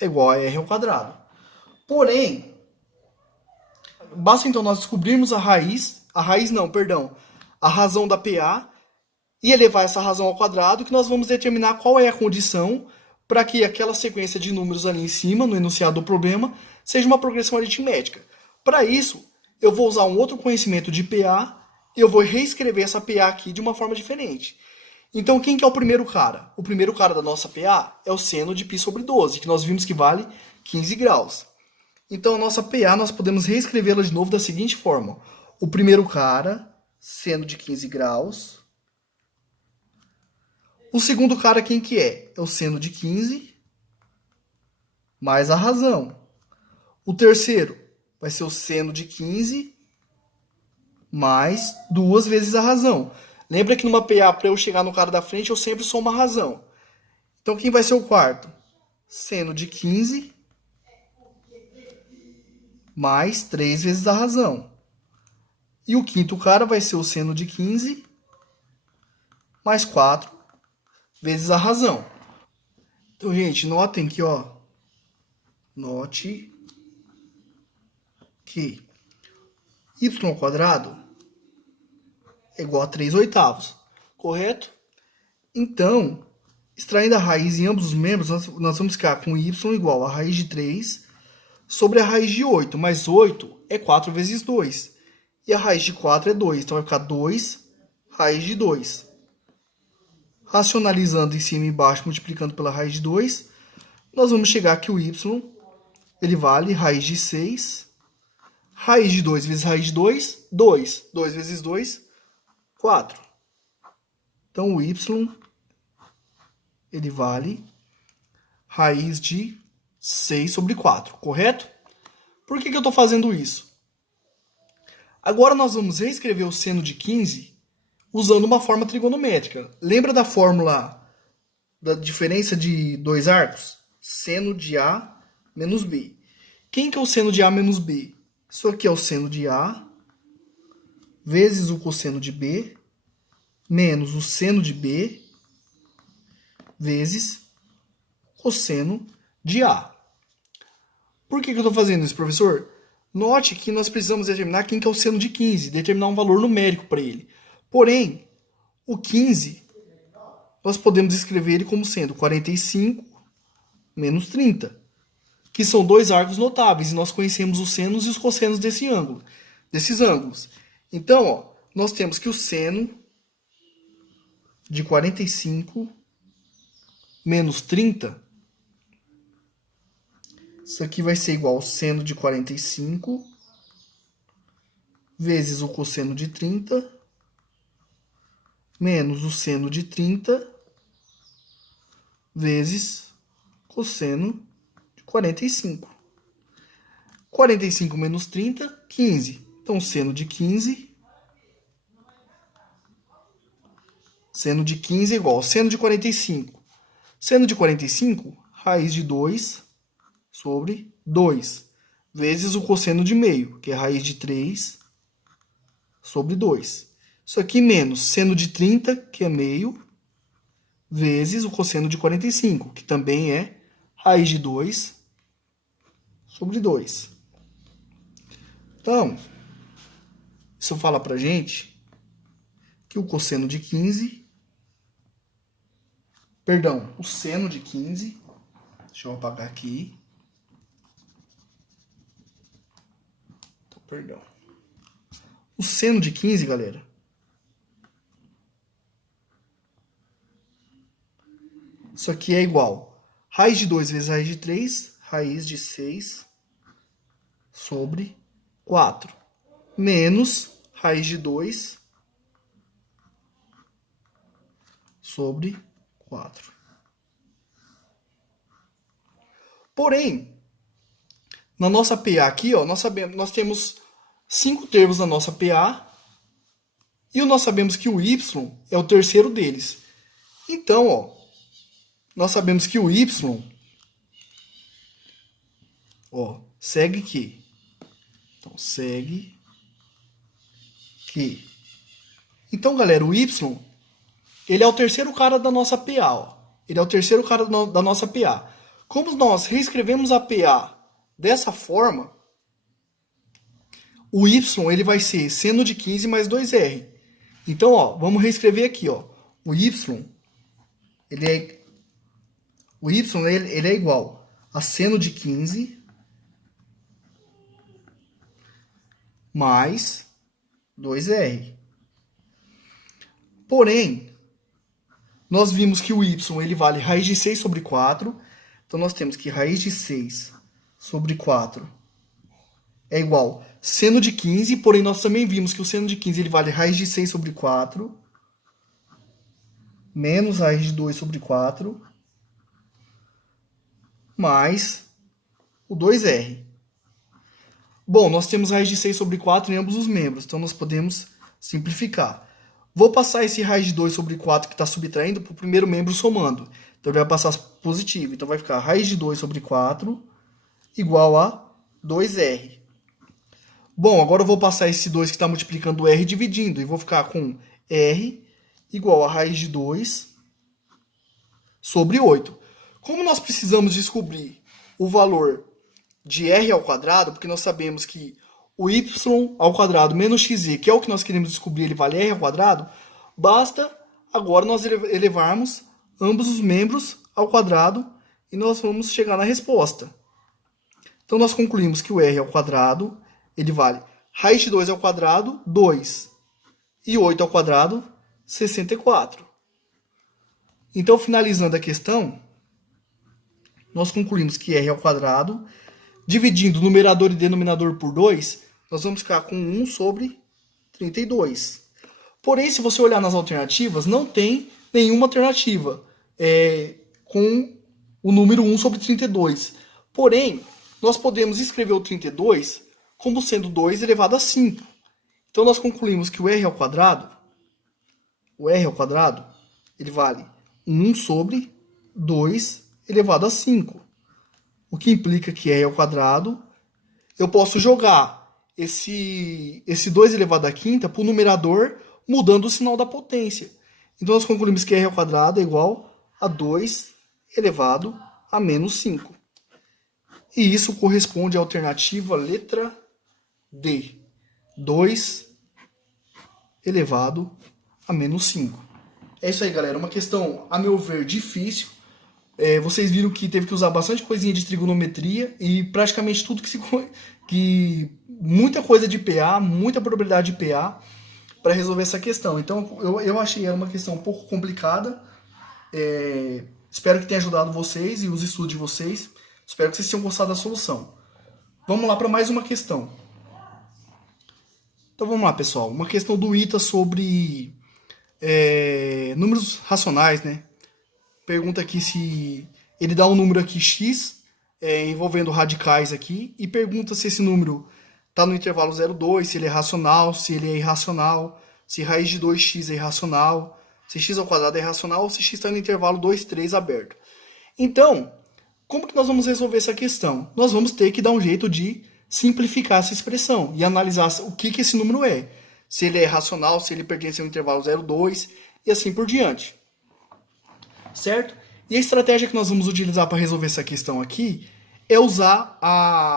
É igual a r ao quadrado. Porém, Basta então nós descobrirmos a razão da PA e elevar essa razão ao quadrado, que nós vamos determinar qual é a condição para que aquela sequência de números ali em cima, no enunciado do problema, seja uma progressão aritmética. Para isso, eu vou usar um outro conhecimento de PA e eu vou reescrever essa PA aqui de uma forma diferente. Então, quem que é o primeiro cara? O primeiro cara da nossa PA é o seno de π sobre 12, que nós vimos que vale 15 graus. Então, a nossa PA, nós podemos reescrevê-la de novo da seguinte forma. O primeiro cara, seno de 15 graus. O segundo cara, quem que é? É o seno de 15 mais a razão. O terceiro vai ser o seno de 15 mais 2 vezes a razão. Lembra que numa PA, para eu chegar no cara da frente, eu sempre somo a razão. Então, quem vai ser o quarto? Seno de 15 mais 3 vezes a razão. E o quinto cara vai ser o seno de 15 mais 4 vezes a razão. Então, gente, notem que, ó. Note que y ao quadrado é igual a 3 oitavos. Correto? Então, extraindo a raiz em ambos os membros, nós vamos ficar com y igual a raiz de 3 sobre a raiz de 8. Mas 8 é 4 vezes 2. E a raiz de 4 é 2. Então, vai ficar 2 raiz de 2. Racionalizando em cima e embaixo, multiplicando pela raiz de 2, nós vamos chegar que o y ele vale raiz de 6. Raiz de 2 vezes raiz de 2, 2. 2 vezes 2, 4. Então, o y ele vale raiz de 6 sobre 4, correto? Por que eu estou fazendo isso? Agora nós vamos reescrever o seno de 15 usando uma forma trigonométrica. Lembra da fórmula da diferença de dois arcos? Seno de A menos B. Quem que é o seno de A menos B? Isso aqui é o seno de A vezes o cosseno de B menos o seno de B vezes o cosseno de A. Por que eu estou fazendo isso, professor? Note que nós precisamos determinar quem que é o seno de 15, determinar um valor numérico para ele. Porém, o 15, nós podemos escrever ele como sendo 45 menos 30, que são dois arcos notáveis, e nós conhecemos os senos e os cossenos desses ângulos. Então, ó, nós temos que o seno de 45 menos 30, isso aqui vai ser igual ao seno de 45 vezes o cosseno de 30 menos o seno de 30 vezes cosseno de 45. 45 menos 30, 15. Então, seno de 15 é igual ao seno de 45. Seno de 45, raiz de 2 sobre 2, vezes o cosseno de meio, que é raiz de 3 sobre 2. Isso aqui menos seno de 30, que é meio, vezes o cosseno de 45, que também é raiz de 2 sobre 2. Então, isso fala pra gente que o cosseno de 15, perdão, o seno de 15, deixa eu apagar aqui. Perdão. O seno de 15, galera, isso aqui é igual raiz de 2 vezes raiz de 3, raiz de 6 sobre 4, menos raiz de 2 sobre 4. Porém, na nossa PA aqui, ó, nós temos 5 termos na nossa PA e nós sabemos que o y é o terceiro deles. Então, ó, nós sabemos que o y, ó, segue que. Então, segue que. Então, galera, o y, ele é o terceiro cara da nossa PA, ó. Ele é o terceiro cara da nossa PA. Como nós reescrevemos a PA dessa forma, o y ele vai ser seno de 15 mais 2r. Então, ó, vamos reescrever aqui, ó. O y ele é igual a seno de 15 mais 2r. Porém, nós vimos que o y ele vale raiz de 6 sobre 4. Então, nós temos que raiz de 6 sobre 4 é igual a seno de 15. Porém, nós também vimos que o seno de 15 ele vale raiz de 6 sobre 4 menos raiz de 2 sobre 4 mais o 2r. Bom, nós temos raiz de 6 sobre 4 em ambos os membros, então nós podemos simplificar. Vou passar esse raiz de 2 sobre 4 que está subtraindo para o primeiro membro somando. Então ele vai passar positivo. Então vai ficar raiz de 2 sobre 4 igual a 2r. Bom, agora eu vou passar esse 2 que está multiplicando r dividindo. E vou ficar com r igual a raiz de 2 sobre 8. Como nós precisamos descobrir o valor de r ao quadrado, porque nós sabemos que o y ao quadrado menos xz, que é o que nós queremos descobrir, ele vale r ao quadrado, basta agora nós elevarmos ambos os membros ao quadrado e nós vamos chegar na resposta. Então nós concluímos que o r ao quadrado, ele vale raiz de 2 ao quadrado, 2, e 8 ao quadrado, 64. Então, finalizando a questão, nós concluímos que r ao quadrado, dividindo numerador e denominador por 2, nós vamos ficar com 1 sobre 32. Porém, se você olhar nas alternativas, não tem nenhuma alternativa com o número 1 sobre 32. Porém, nós podemos escrever o 32 como sendo 2 elevado a 5. Então, nós concluímos que o r ao quadrado, ele vale 1 sobre 2 elevado a 5. O que implica que r ao quadrado, eu posso jogar esse 2 elevado a quinta para o numerador, mudando o sinal da potência. Então, nós concluímos que r ao quadrado é igual a 2 elevado a menos 5. E isso corresponde à alternativa letra D. 2 elevado a menos 5. É isso aí, galera. Uma questão, a meu ver, difícil. Vocês viram que teve que usar bastante coisinha de trigonometria e praticamente tudo muita coisa de PA, muita probabilidade de PA para resolver essa questão. Então, eu achei ela uma questão um pouco complicada. Espero que tenha ajudado vocês e os estudos de vocês. Espero que vocês tenham gostado da solução. Vamos lá para mais uma questão. Então vamos lá, pessoal. Uma questão do ITA sobre números racionais, né? Pergunta aqui se ele dá um número aqui x, envolvendo radicais aqui, e pergunta se esse número está no intervalo 0,2, se ele é racional, se ele é irracional, se raiz de 2x é irracional, se x ao quadrado é irracional, ou se x está no intervalo 2, 3 aberto. Então, como que nós vamos resolver essa questão? Nós vamos ter que dar um jeito de simplificar essa expressão e analisar o que esse número é. Se ele é racional, se ele pertence ao intervalo 0,2 e assim por diante. Certo? E a estratégia que nós vamos utilizar para resolver essa questão aqui é usar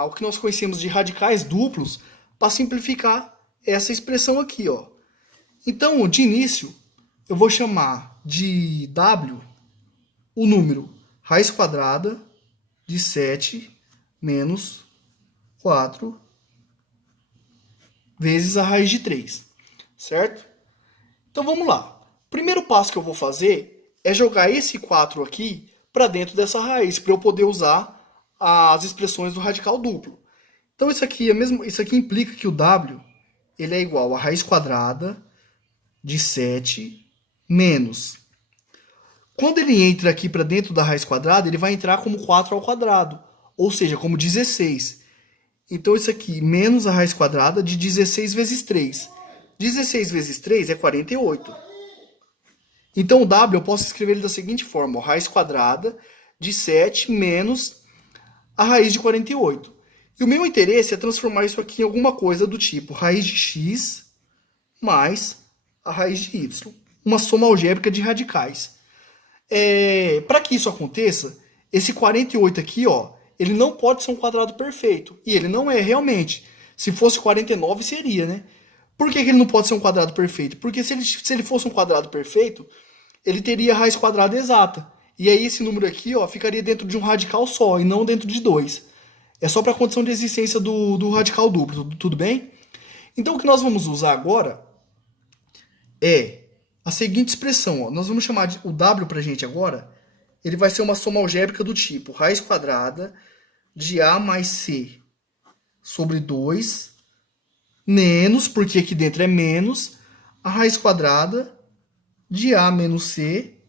o que nós conhecemos de radicais duplos para simplificar essa expressão aqui, ó. Então, de início, eu vou chamar de w o número raiz quadrada de 7 menos 4 vezes a raiz de 3, certo? Então vamos lá. O primeiro passo que eu vou fazer é jogar esse 4 aqui para dentro dessa raiz, para eu poder usar as expressões do radical duplo. Então isso aqui implica que o w ele é igual a raiz quadrada de 7 menos. Quando ele entra aqui para dentro da raiz quadrada, ele vai entrar como 4 ao quadrado, ou seja, como 16. Então isso aqui menos a raiz quadrada de 16 vezes 3. 16 vezes 3 é 48. Então o w eu posso escrever ele da seguinte forma, ó, raiz quadrada de 7 menos a raiz de 48. E o meu interesse é transformar isso aqui em alguma coisa do tipo raiz de x mais a raiz de y. Uma soma algébrica de radicais. Para que isso aconteça, esse 48 aqui, ó, ele não pode ser um quadrado perfeito. E ele não é realmente. Se fosse 49, seria, né? Por que ele não pode ser um quadrado perfeito? Porque se ele fosse um quadrado perfeito, ele teria raiz quadrada exata. E aí esse número aqui, ó, ficaria dentro de um radical só e não dentro de dois. É só para a condição de existência do radical duplo, tudo bem? Então o que nós vamos usar agora é a seguinte expressão. Ó. Nós vamos chamar o W para a gente agora. Ele vai ser uma soma algébrica do tipo raiz quadrada de A mais C sobre 2 menos, porque aqui dentro é menos, a raiz quadrada de A menos C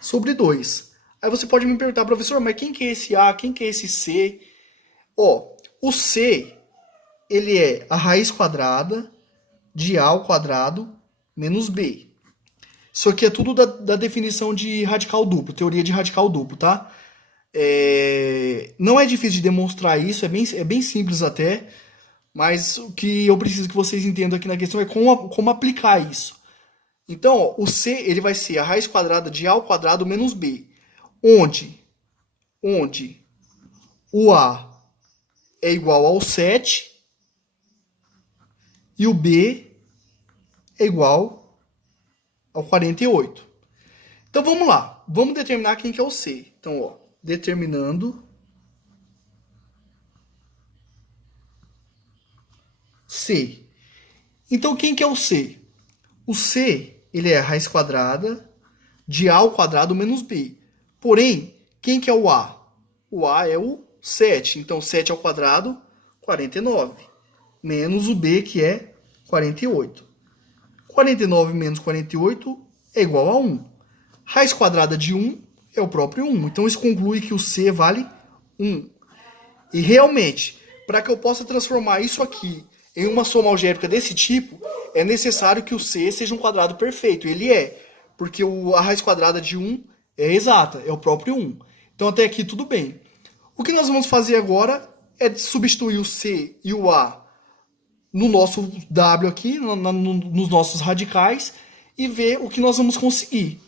sobre 2. Aí você pode me perguntar, professor, mas quem que é esse A, quem que é esse C? Ó, o C, ele é a raiz quadrada de A ao quadrado menos B. Isso aqui é tudo da definição de radical duplo, teoria de radical duplo, tá? Não é difícil de demonstrar isso, é bem simples até, mas o que eu preciso que vocês entendam aqui na questão é como aplicar isso. Então, ó, o C ele vai ser a raiz quadrada de A ao quadrado menos B, onde o A é igual ao 7 e o B é igual ao 48. Então vamos lá, vamos determinar quem que é o C. Então, ó, determinando C. Então quem que é o C? O C, ele é a raiz quadrada de A ao quadrado menos B. Porém, quem que é o A? O A é o 7. Então 7 ao quadrado, 49. Menos o B, que é 48. 49 menos 48 é igual a 1. Raiz quadrada de 1 é o próprio 1. Então isso conclui que o C vale 1. E realmente, para que eu possa transformar isso aqui em uma soma algébrica desse tipo, é necessário que o C seja um quadrado perfeito. Ele é, porque a raiz quadrada de 1 é exata, é o próprio 1. Então até aqui tudo bem. O que nós vamos fazer agora é substituir o C e o A no nosso W aqui, nos nossos radicais, e ver o que nós vamos conseguir.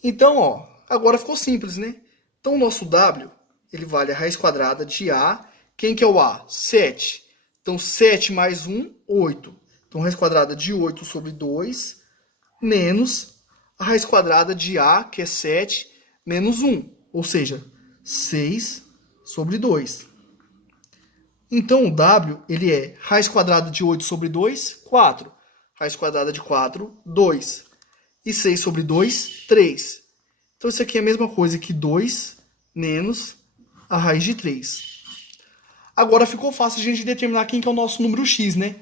Então, ó, agora ficou simples, né? Então o nosso W, ele vale a raiz quadrada de A. Quem que é o A? 7. Então 7 mais 1, 8. Então raiz quadrada de 8 sobre 2, menos a raiz quadrada de A, que é 7, menos 1. Ou seja, 6 sobre 2. Então o W, ele é raiz quadrada de 8 sobre 2, 4. Raiz quadrada de 4, 2. E 6 sobre 2, 3. Então isso aqui é a mesma coisa que 2 menos a raiz de 3. Agora ficou fácil a gente determinar quem que é o nosso número x, né?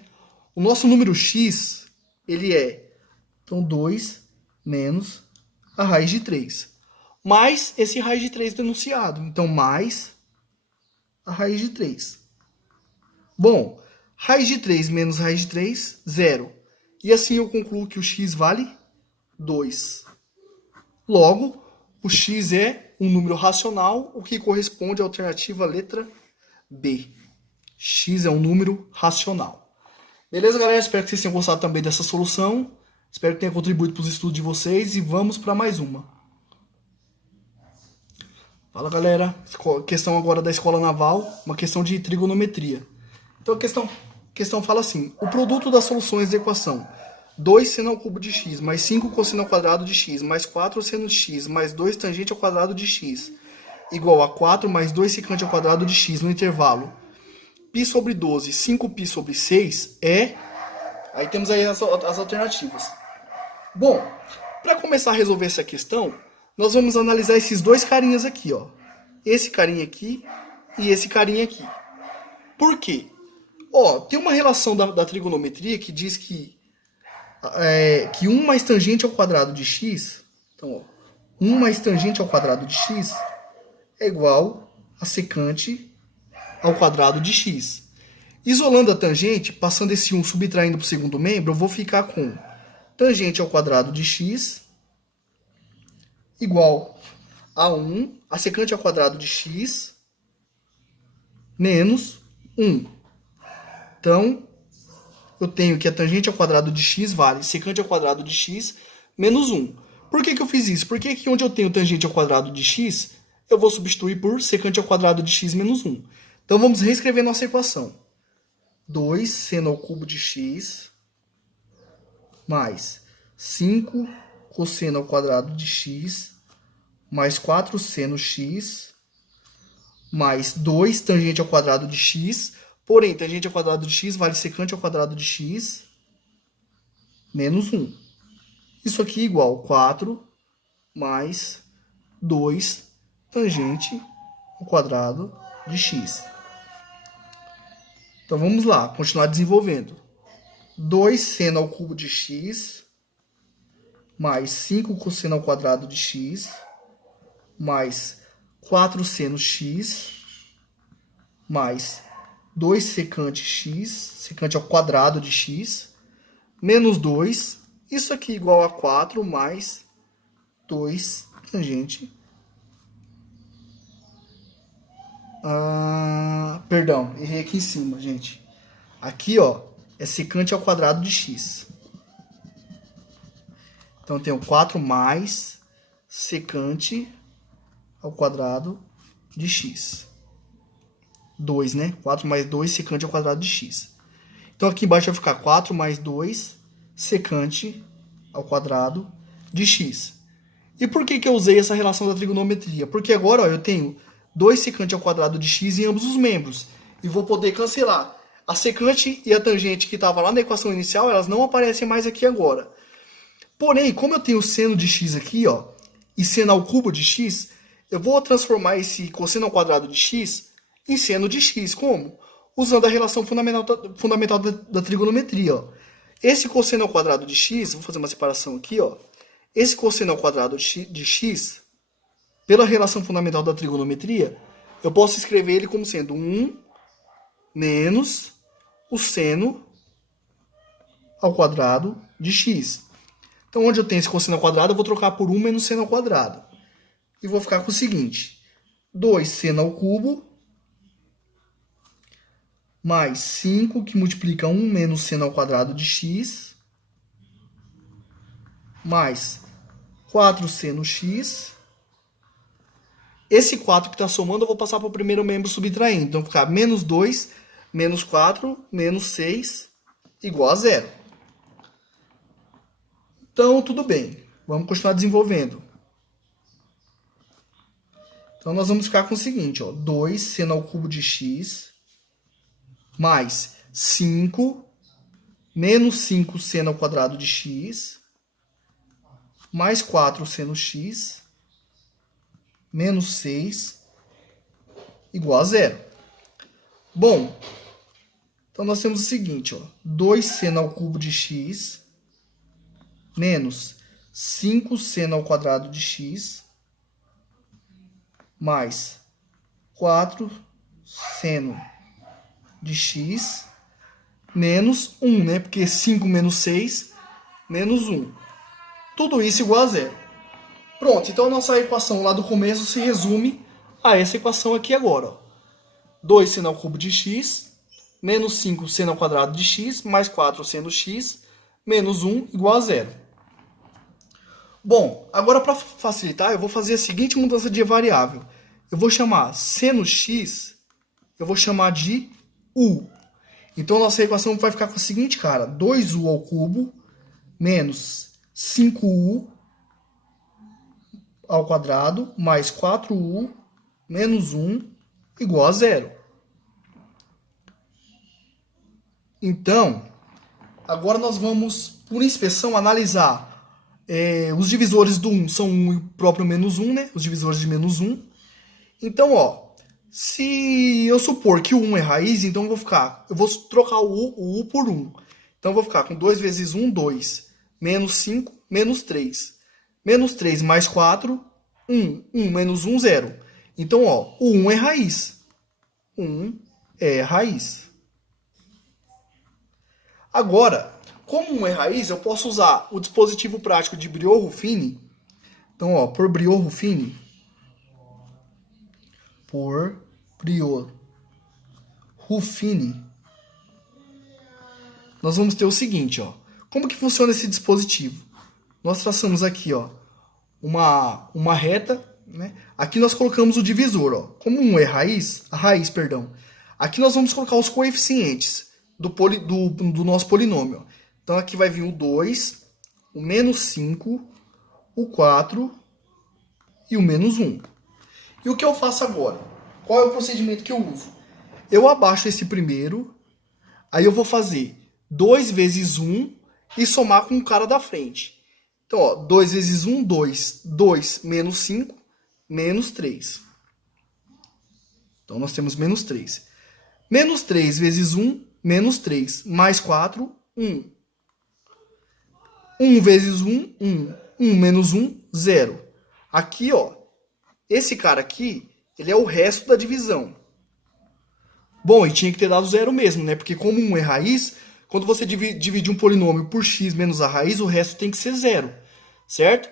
O nosso número x, ele é então 2 menos a raiz de 3. Mais esse raiz de 3 denunciado. Então mais a raiz de 3. Bom, raiz de 3 menos raiz de 3, 0. E assim eu concluo que o x vale 2. Logo, o x é um número racional, o que corresponde à alternativa letra B. X é um número racional. Beleza, galera? Espero que vocês tenham gostado também dessa solução. Espero que tenha contribuído para os estudos de vocês. E vamos para mais uma. Fala, galera. Questão agora da Escola Naval, uma questão de trigonometria. Então a questão fala assim: o produto das soluções da equação 2 seno ao cubo de x, mais 5 cosseno ao quadrado de x, mais 4 seno de x, mais 2 tangente ao quadrado de x, igual a 4 mais 2 secante ao quadrado de x no intervalo π sobre 12, 5π sobre 6 é... Aí temos aí as alternativas. Bom, para começar a resolver essa questão, nós vamos analisar esses dois carinhas aqui, ó. Esse carinha aqui e esse carinha aqui. Por quê? Ó, tem uma relação da trigonometria que diz que 1 mais tangente ao quadrado de x, então, ó, 1 mais tangente ao quadrado de x é igual a secante ao quadrado de x. Isolando a tangente, passando esse 1 subtraindo para o segundo membro, eu vou ficar com tangente ao quadrado de x igual a 1, a secante ao quadrado de x menos 1. Então, eu tenho que a tangente ao quadrado de x vale secante ao quadrado de x menos 1. Por que eu fiz isso? Porque aqui onde eu tenho tangente ao quadrado de x, eu vou substituir por secante ao quadrado de x menos 1. Então vamos reescrever nossa equação. 2 seno ao cubo de x mais 5 cosseno ao quadrado de x mais 4 seno x mais 2 tangente ao quadrado de x. Porém, tangente ao quadrado de x vale secante ao quadrado de x menos 1. Isso aqui é igual a 4 mais 2 tangente ao quadrado de x. Então vamos lá, continuar desenvolvendo. 2 seno ao cubo de x mais 5 cosseno ao quadrado de x mais 4 seno x mais 2 secante x, secante ao quadrado de x, menos 2. Isso aqui é igual a 4 mais 2 tangente. Perdão, errei aqui em cima, gente. Aqui, ó, é secante ao quadrado de x. Então, eu tenho 4 mais secante ao quadrado de x. 2, né? 4 mais 2 secante ao quadrado de x. Então, aqui embaixo vai ficar 4 mais 2 secante ao quadrado de x. E por que eu usei essa relação da trigonometria? Porque agora, ó, eu tenho 2 secante ao quadrado de x em ambos os membros. E vou poder cancelar. A secante e a tangente que estava lá na equação inicial, elas não aparecem mais aqui agora. Porém, como eu tenho seno de x aqui, ó, e seno ao cubo de x, eu vou transformar esse cosseno ao quadrado de x em seno de x. Como? Usando a relação fundamental da trigonometria. Ó. Esse cosseno ao quadrado de x, vou fazer uma separação aqui, ó. Esse cosseno ao quadrado de x, pela relação fundamental da trigonometria, eu posso escrever ele como sendo 1 menos o seno ao quadrado de x. Então, onde eu tenho esse cosseno ao quadrado, eu vou trocar por 1 menos seno ao quadrado. E vou ficar com o seguinte. 2 seno ao cubo mais 5, que multiplica 1 menos seno ao quadrado de x, mais 4 seno x. Esse 4 que está somando, eu vou passar para o primeiro membro subtraindo. Então, vai ficar menos 2, menos 4, menos 6, igual a 0. Então, tudo bem. Vamos continuar desenvolvendo. Então, nós vamos ficar com o seguinte, ó. 2 seno ao cubo de x mais 5 menos 5 seno ao quadrado de x mais 4 seno x menos 6 igual a 0. Bom, então nós temos o seguinte, ó. 2 seno ao cubo de x menos 5 seno ao quadrado de x mais 4 seno de x menos 1, né? Porque 5 menos 6 menos 1. Tudo isso igual a 0. Pronto, então a nossa equação lá do começo se resume a essa equação aqui agora. Ó. 2 seno ao cubo de x menos 5 seno ao quadrado de x mais 4 seno x menos 1 igual a 0. Bom, agora para facilitar, eu vou fazer a seguinte mudança de variável. Eu vou chamar seno x, eu vou chamar de u. Então, nossa equação vai ficar com a seguinte, cara. 2u ao cubo menos 5u ao quadrado mais 4u menos 1 igual a 0. Então, agora nós vamos, por inspeção, analisar os divisores do 1 são 1 e o próprio menos 1, né? Os divisores de menos 1. Então, ó, se eu supor que o 1 é raiz, então eu vou trocar o u por 1. Então, eu vou ficar com 2 vezes 1, 2. Menos 5, menos 3. Menos 3 mais 4, 1. 1 menos 1, 0. Então, ó, o 1 é raiz. 1 é raiz. Agora, como 1 é raiz, eu posso usar o dispositivo prático de Briot-Ruffini. Então, ó, por Briot-Ruffini. Por Briot-Ruffini. Nós vamos ter o seguinte, ó. Como que funciona esse dispositivo? Nós traçamos aqui, ó, uma reta, né? Aqui nós colocamos o divisor, ó. Como 1 é raiz, perdão. Aqui nós vamos colocar os coeficientes. do nosso polinômio. Então aqui vai vir o 2, o menos 5, o 4 e o menos 1. E o que eu faço agora? Qual é o procedimento que eu uso? Eu abaixo esse primeiro, aí eu vou fazer 2 vezes 1 e somar com o cara da frente. Então, ó, 2 vezes 1, 2. 2 menos 5, menos 3. Então, nós temos menos 3. Menos 3 vezes 1, menos 3. Mais 4, 1. 1 vezes 1, 1. 1 menos 1, 0. Aqui, ó, esse cara aqui, ele é o resto da divisão. Bom, e tinha que ter dado 0 mesmo, né? Porque como 1 é raiz, quando você divide um polinômio por x menos a raiz, o resto tem que ser 0, certo?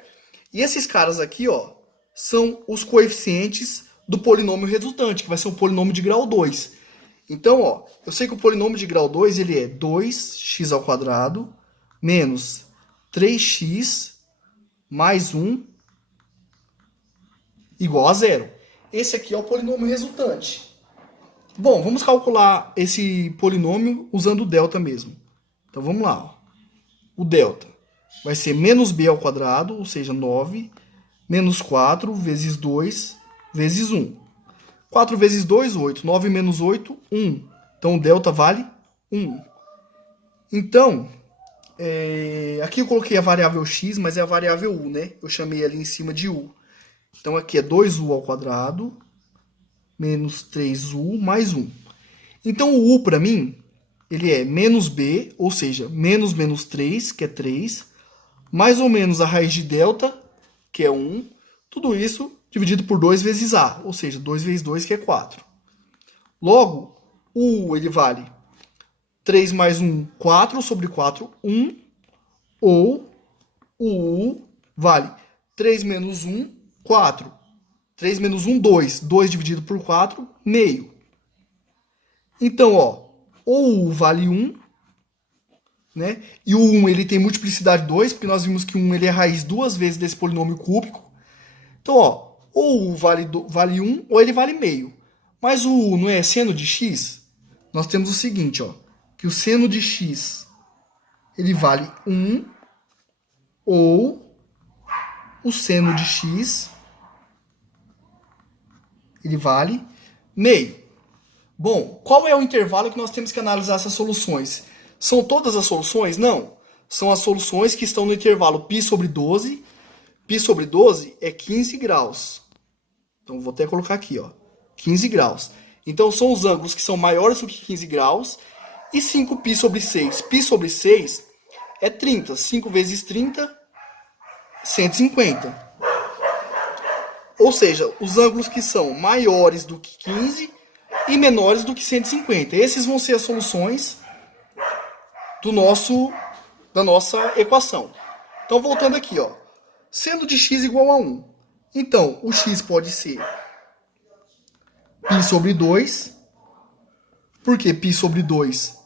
E esses caras aqui, ó, são os coeficientes do polinômio resultante, que vai ser um polinômio de grau 2. Então, ó, eu sei que o polinômio de grau 2, ele é 2x² menos 3x mais 1 igual a 0. Esse aqui é o polinômio resultante. Bom, vamos calcular esse polinômio usando o delta mesmo. Então, vamos lá. Ó. O delta vai ser menos b ao quadrado, ou seja, 9, menos 4 vezes 2 vezes 1. 4 vezes 2, 8. 9 menos 8, 1. Então, o delta vale 1. Então, aqui eu coloquei a variável x, mas é a variável u, né? Eu chamei ali em cima de u. Então, aqui é 2u ao quadrado menos 3u mais 1. Então, o u para mim, ele é menos b, ou seja, menos menos 3, que é 3, mais ou menos a raiz de delta, que é 1, tudo isso dividido por 2 vezes a, ou seja, 2 vezes 2, que é 4. Logo, o u ele vale 3 mais 1, 4 sobre 4, 1, ou o u vale 3 menos 1, 4. 3 menos 1, 2. 2 dividido por 4, meio. Então, ó, ou u vale 1, né? E o 1 ele tem multiplicidade 2, porque nós vimos que 1 ele é raiz 2 vezes desse polinômio cúbico. Então, ó, ou u vale 1 ou ele vale meio. Mas o u não é seno de x? Nós temos o seguinte, ó, que o seno de x ele vale 1 ou o seno de x ele vale meio. Bom, qual é o intervalo que nós temos que analisar essas soluções? São todas as soluções? Não. São as soluções que estão no intervalo π sobre 12. Π sobre 12 é 15 graus. Então, vou até colocar aqui, ó, 15 graus. Então, são os ângulos que são maiores do que 15 graus. E 5π sobre 6. Π sobre 6 é 30. 5 vezes 30, 150. Ou seja, os ângulos que são maiores do que 15 e menores do que 150. Esses vão ser as soluções da nossa equação. Então, voltando aqui, ó, seno de x igual a 1. Então, o x pode ser π sobre 2. Por que π sobre 2?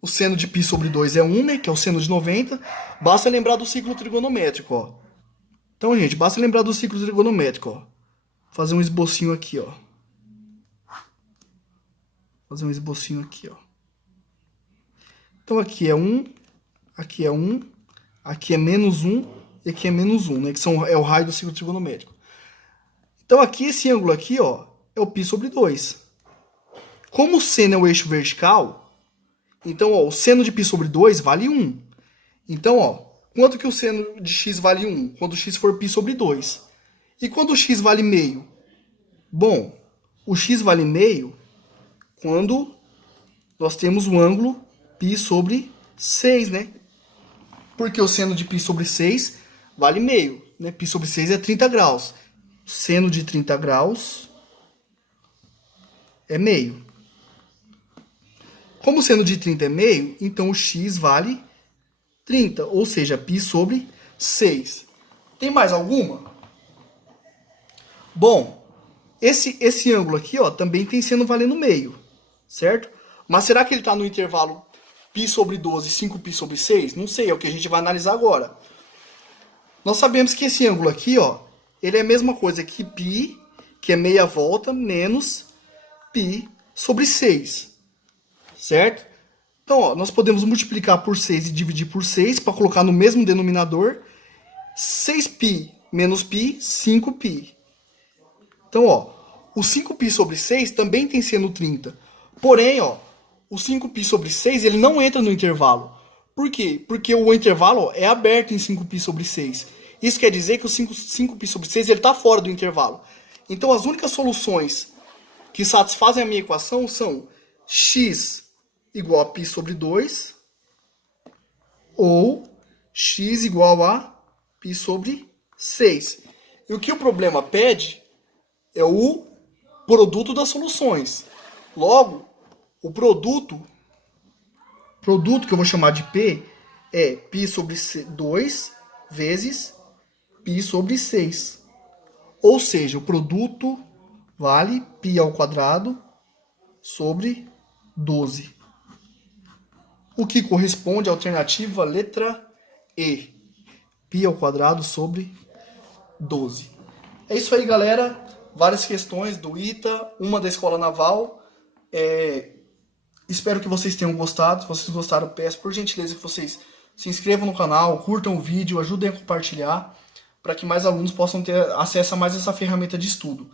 O seno de π sobre 2 é 1, né, que é o seno de 90. Basta lembrar do ciclo trigonométrico, ó. Então, gente, basta lembrar do ciclo trigonométrico, ó. Vou fazer um esbocinho aqui, ó. Fazer um esbocinho aqui, ó. Então, aqui é 1, aqui é 1, aqui é menos 1 e aqui é menos 1, né? Que é o raio do ciclo trigonométrico. Então, aqui, esse ângulo aqui, ó, é o π sobre 2. Como o seno é o eixo vertical, então, ó, o seno de π sobre 2 vale 1. Então, ó, quanto que o seno de x vale 1? Quando x for π sobre 2. E quando o x vale meio? Bom, o x vale meio quando nós temos o ângulo π sobre 6, né? Porque o seno de π sobre 6 vale meio, né? Π sobre 6 é 30 graus. Seno de 30 graus é meio. Como o seno de 30 é meio, então o x vale 30, ou seja, π sobre 6. Tem mais alguma? Bom, esse ângulo aqui, ó, também tem seno valendo meio, certo? Mas será que ele está no intervalo π sobre 12 e 5π sobre 6? Não sei, é o que a gente vai analisar agora. Nós sabemos que esse ângulo aqui, ó, ele é a mesma coisa que π, que é meia volta, menos π sobre 6, certo? Então, ó, nós podemos multiplicar por 6 e dividir por 6 para colocar no mesmo denominador. 6π menos π, 5π. Então, ó, o 5π sobre 6 também tem seno 30. Porém, ó, o 5π sobre 6 ele não entra no intervalo. Por quê? Porque o intervalo ó, é aberto em 5π sobre 6. Isso quer dizer que o 5π sobre 6 está fora do intervalo. Então, as únicas soluções que satisfazem a minha equação são x igual a π sobre 2 ou x igual a π sobre 6. E o que o problema pede é o produto das soluções. Logo, o produto que eu vou chamar de P é π sobre 2 vezes π sobre 6. Ou seja, o produto vale π ao quadrado sobre 12. O que corresponde à alternativa letra E. Π ao quadrado sobre 12. É isso aí, galera. Várias questões do ITA, uma da Escola Naval. Espero que vocês tenham gostado. Se vocês gostaram, peço por gentileza que vocês se inscrevam no canal, curtam o vídeo, ajudem a compartilhar, para que mais alunos possam ter acesso a mais essa ferramenta de estudo.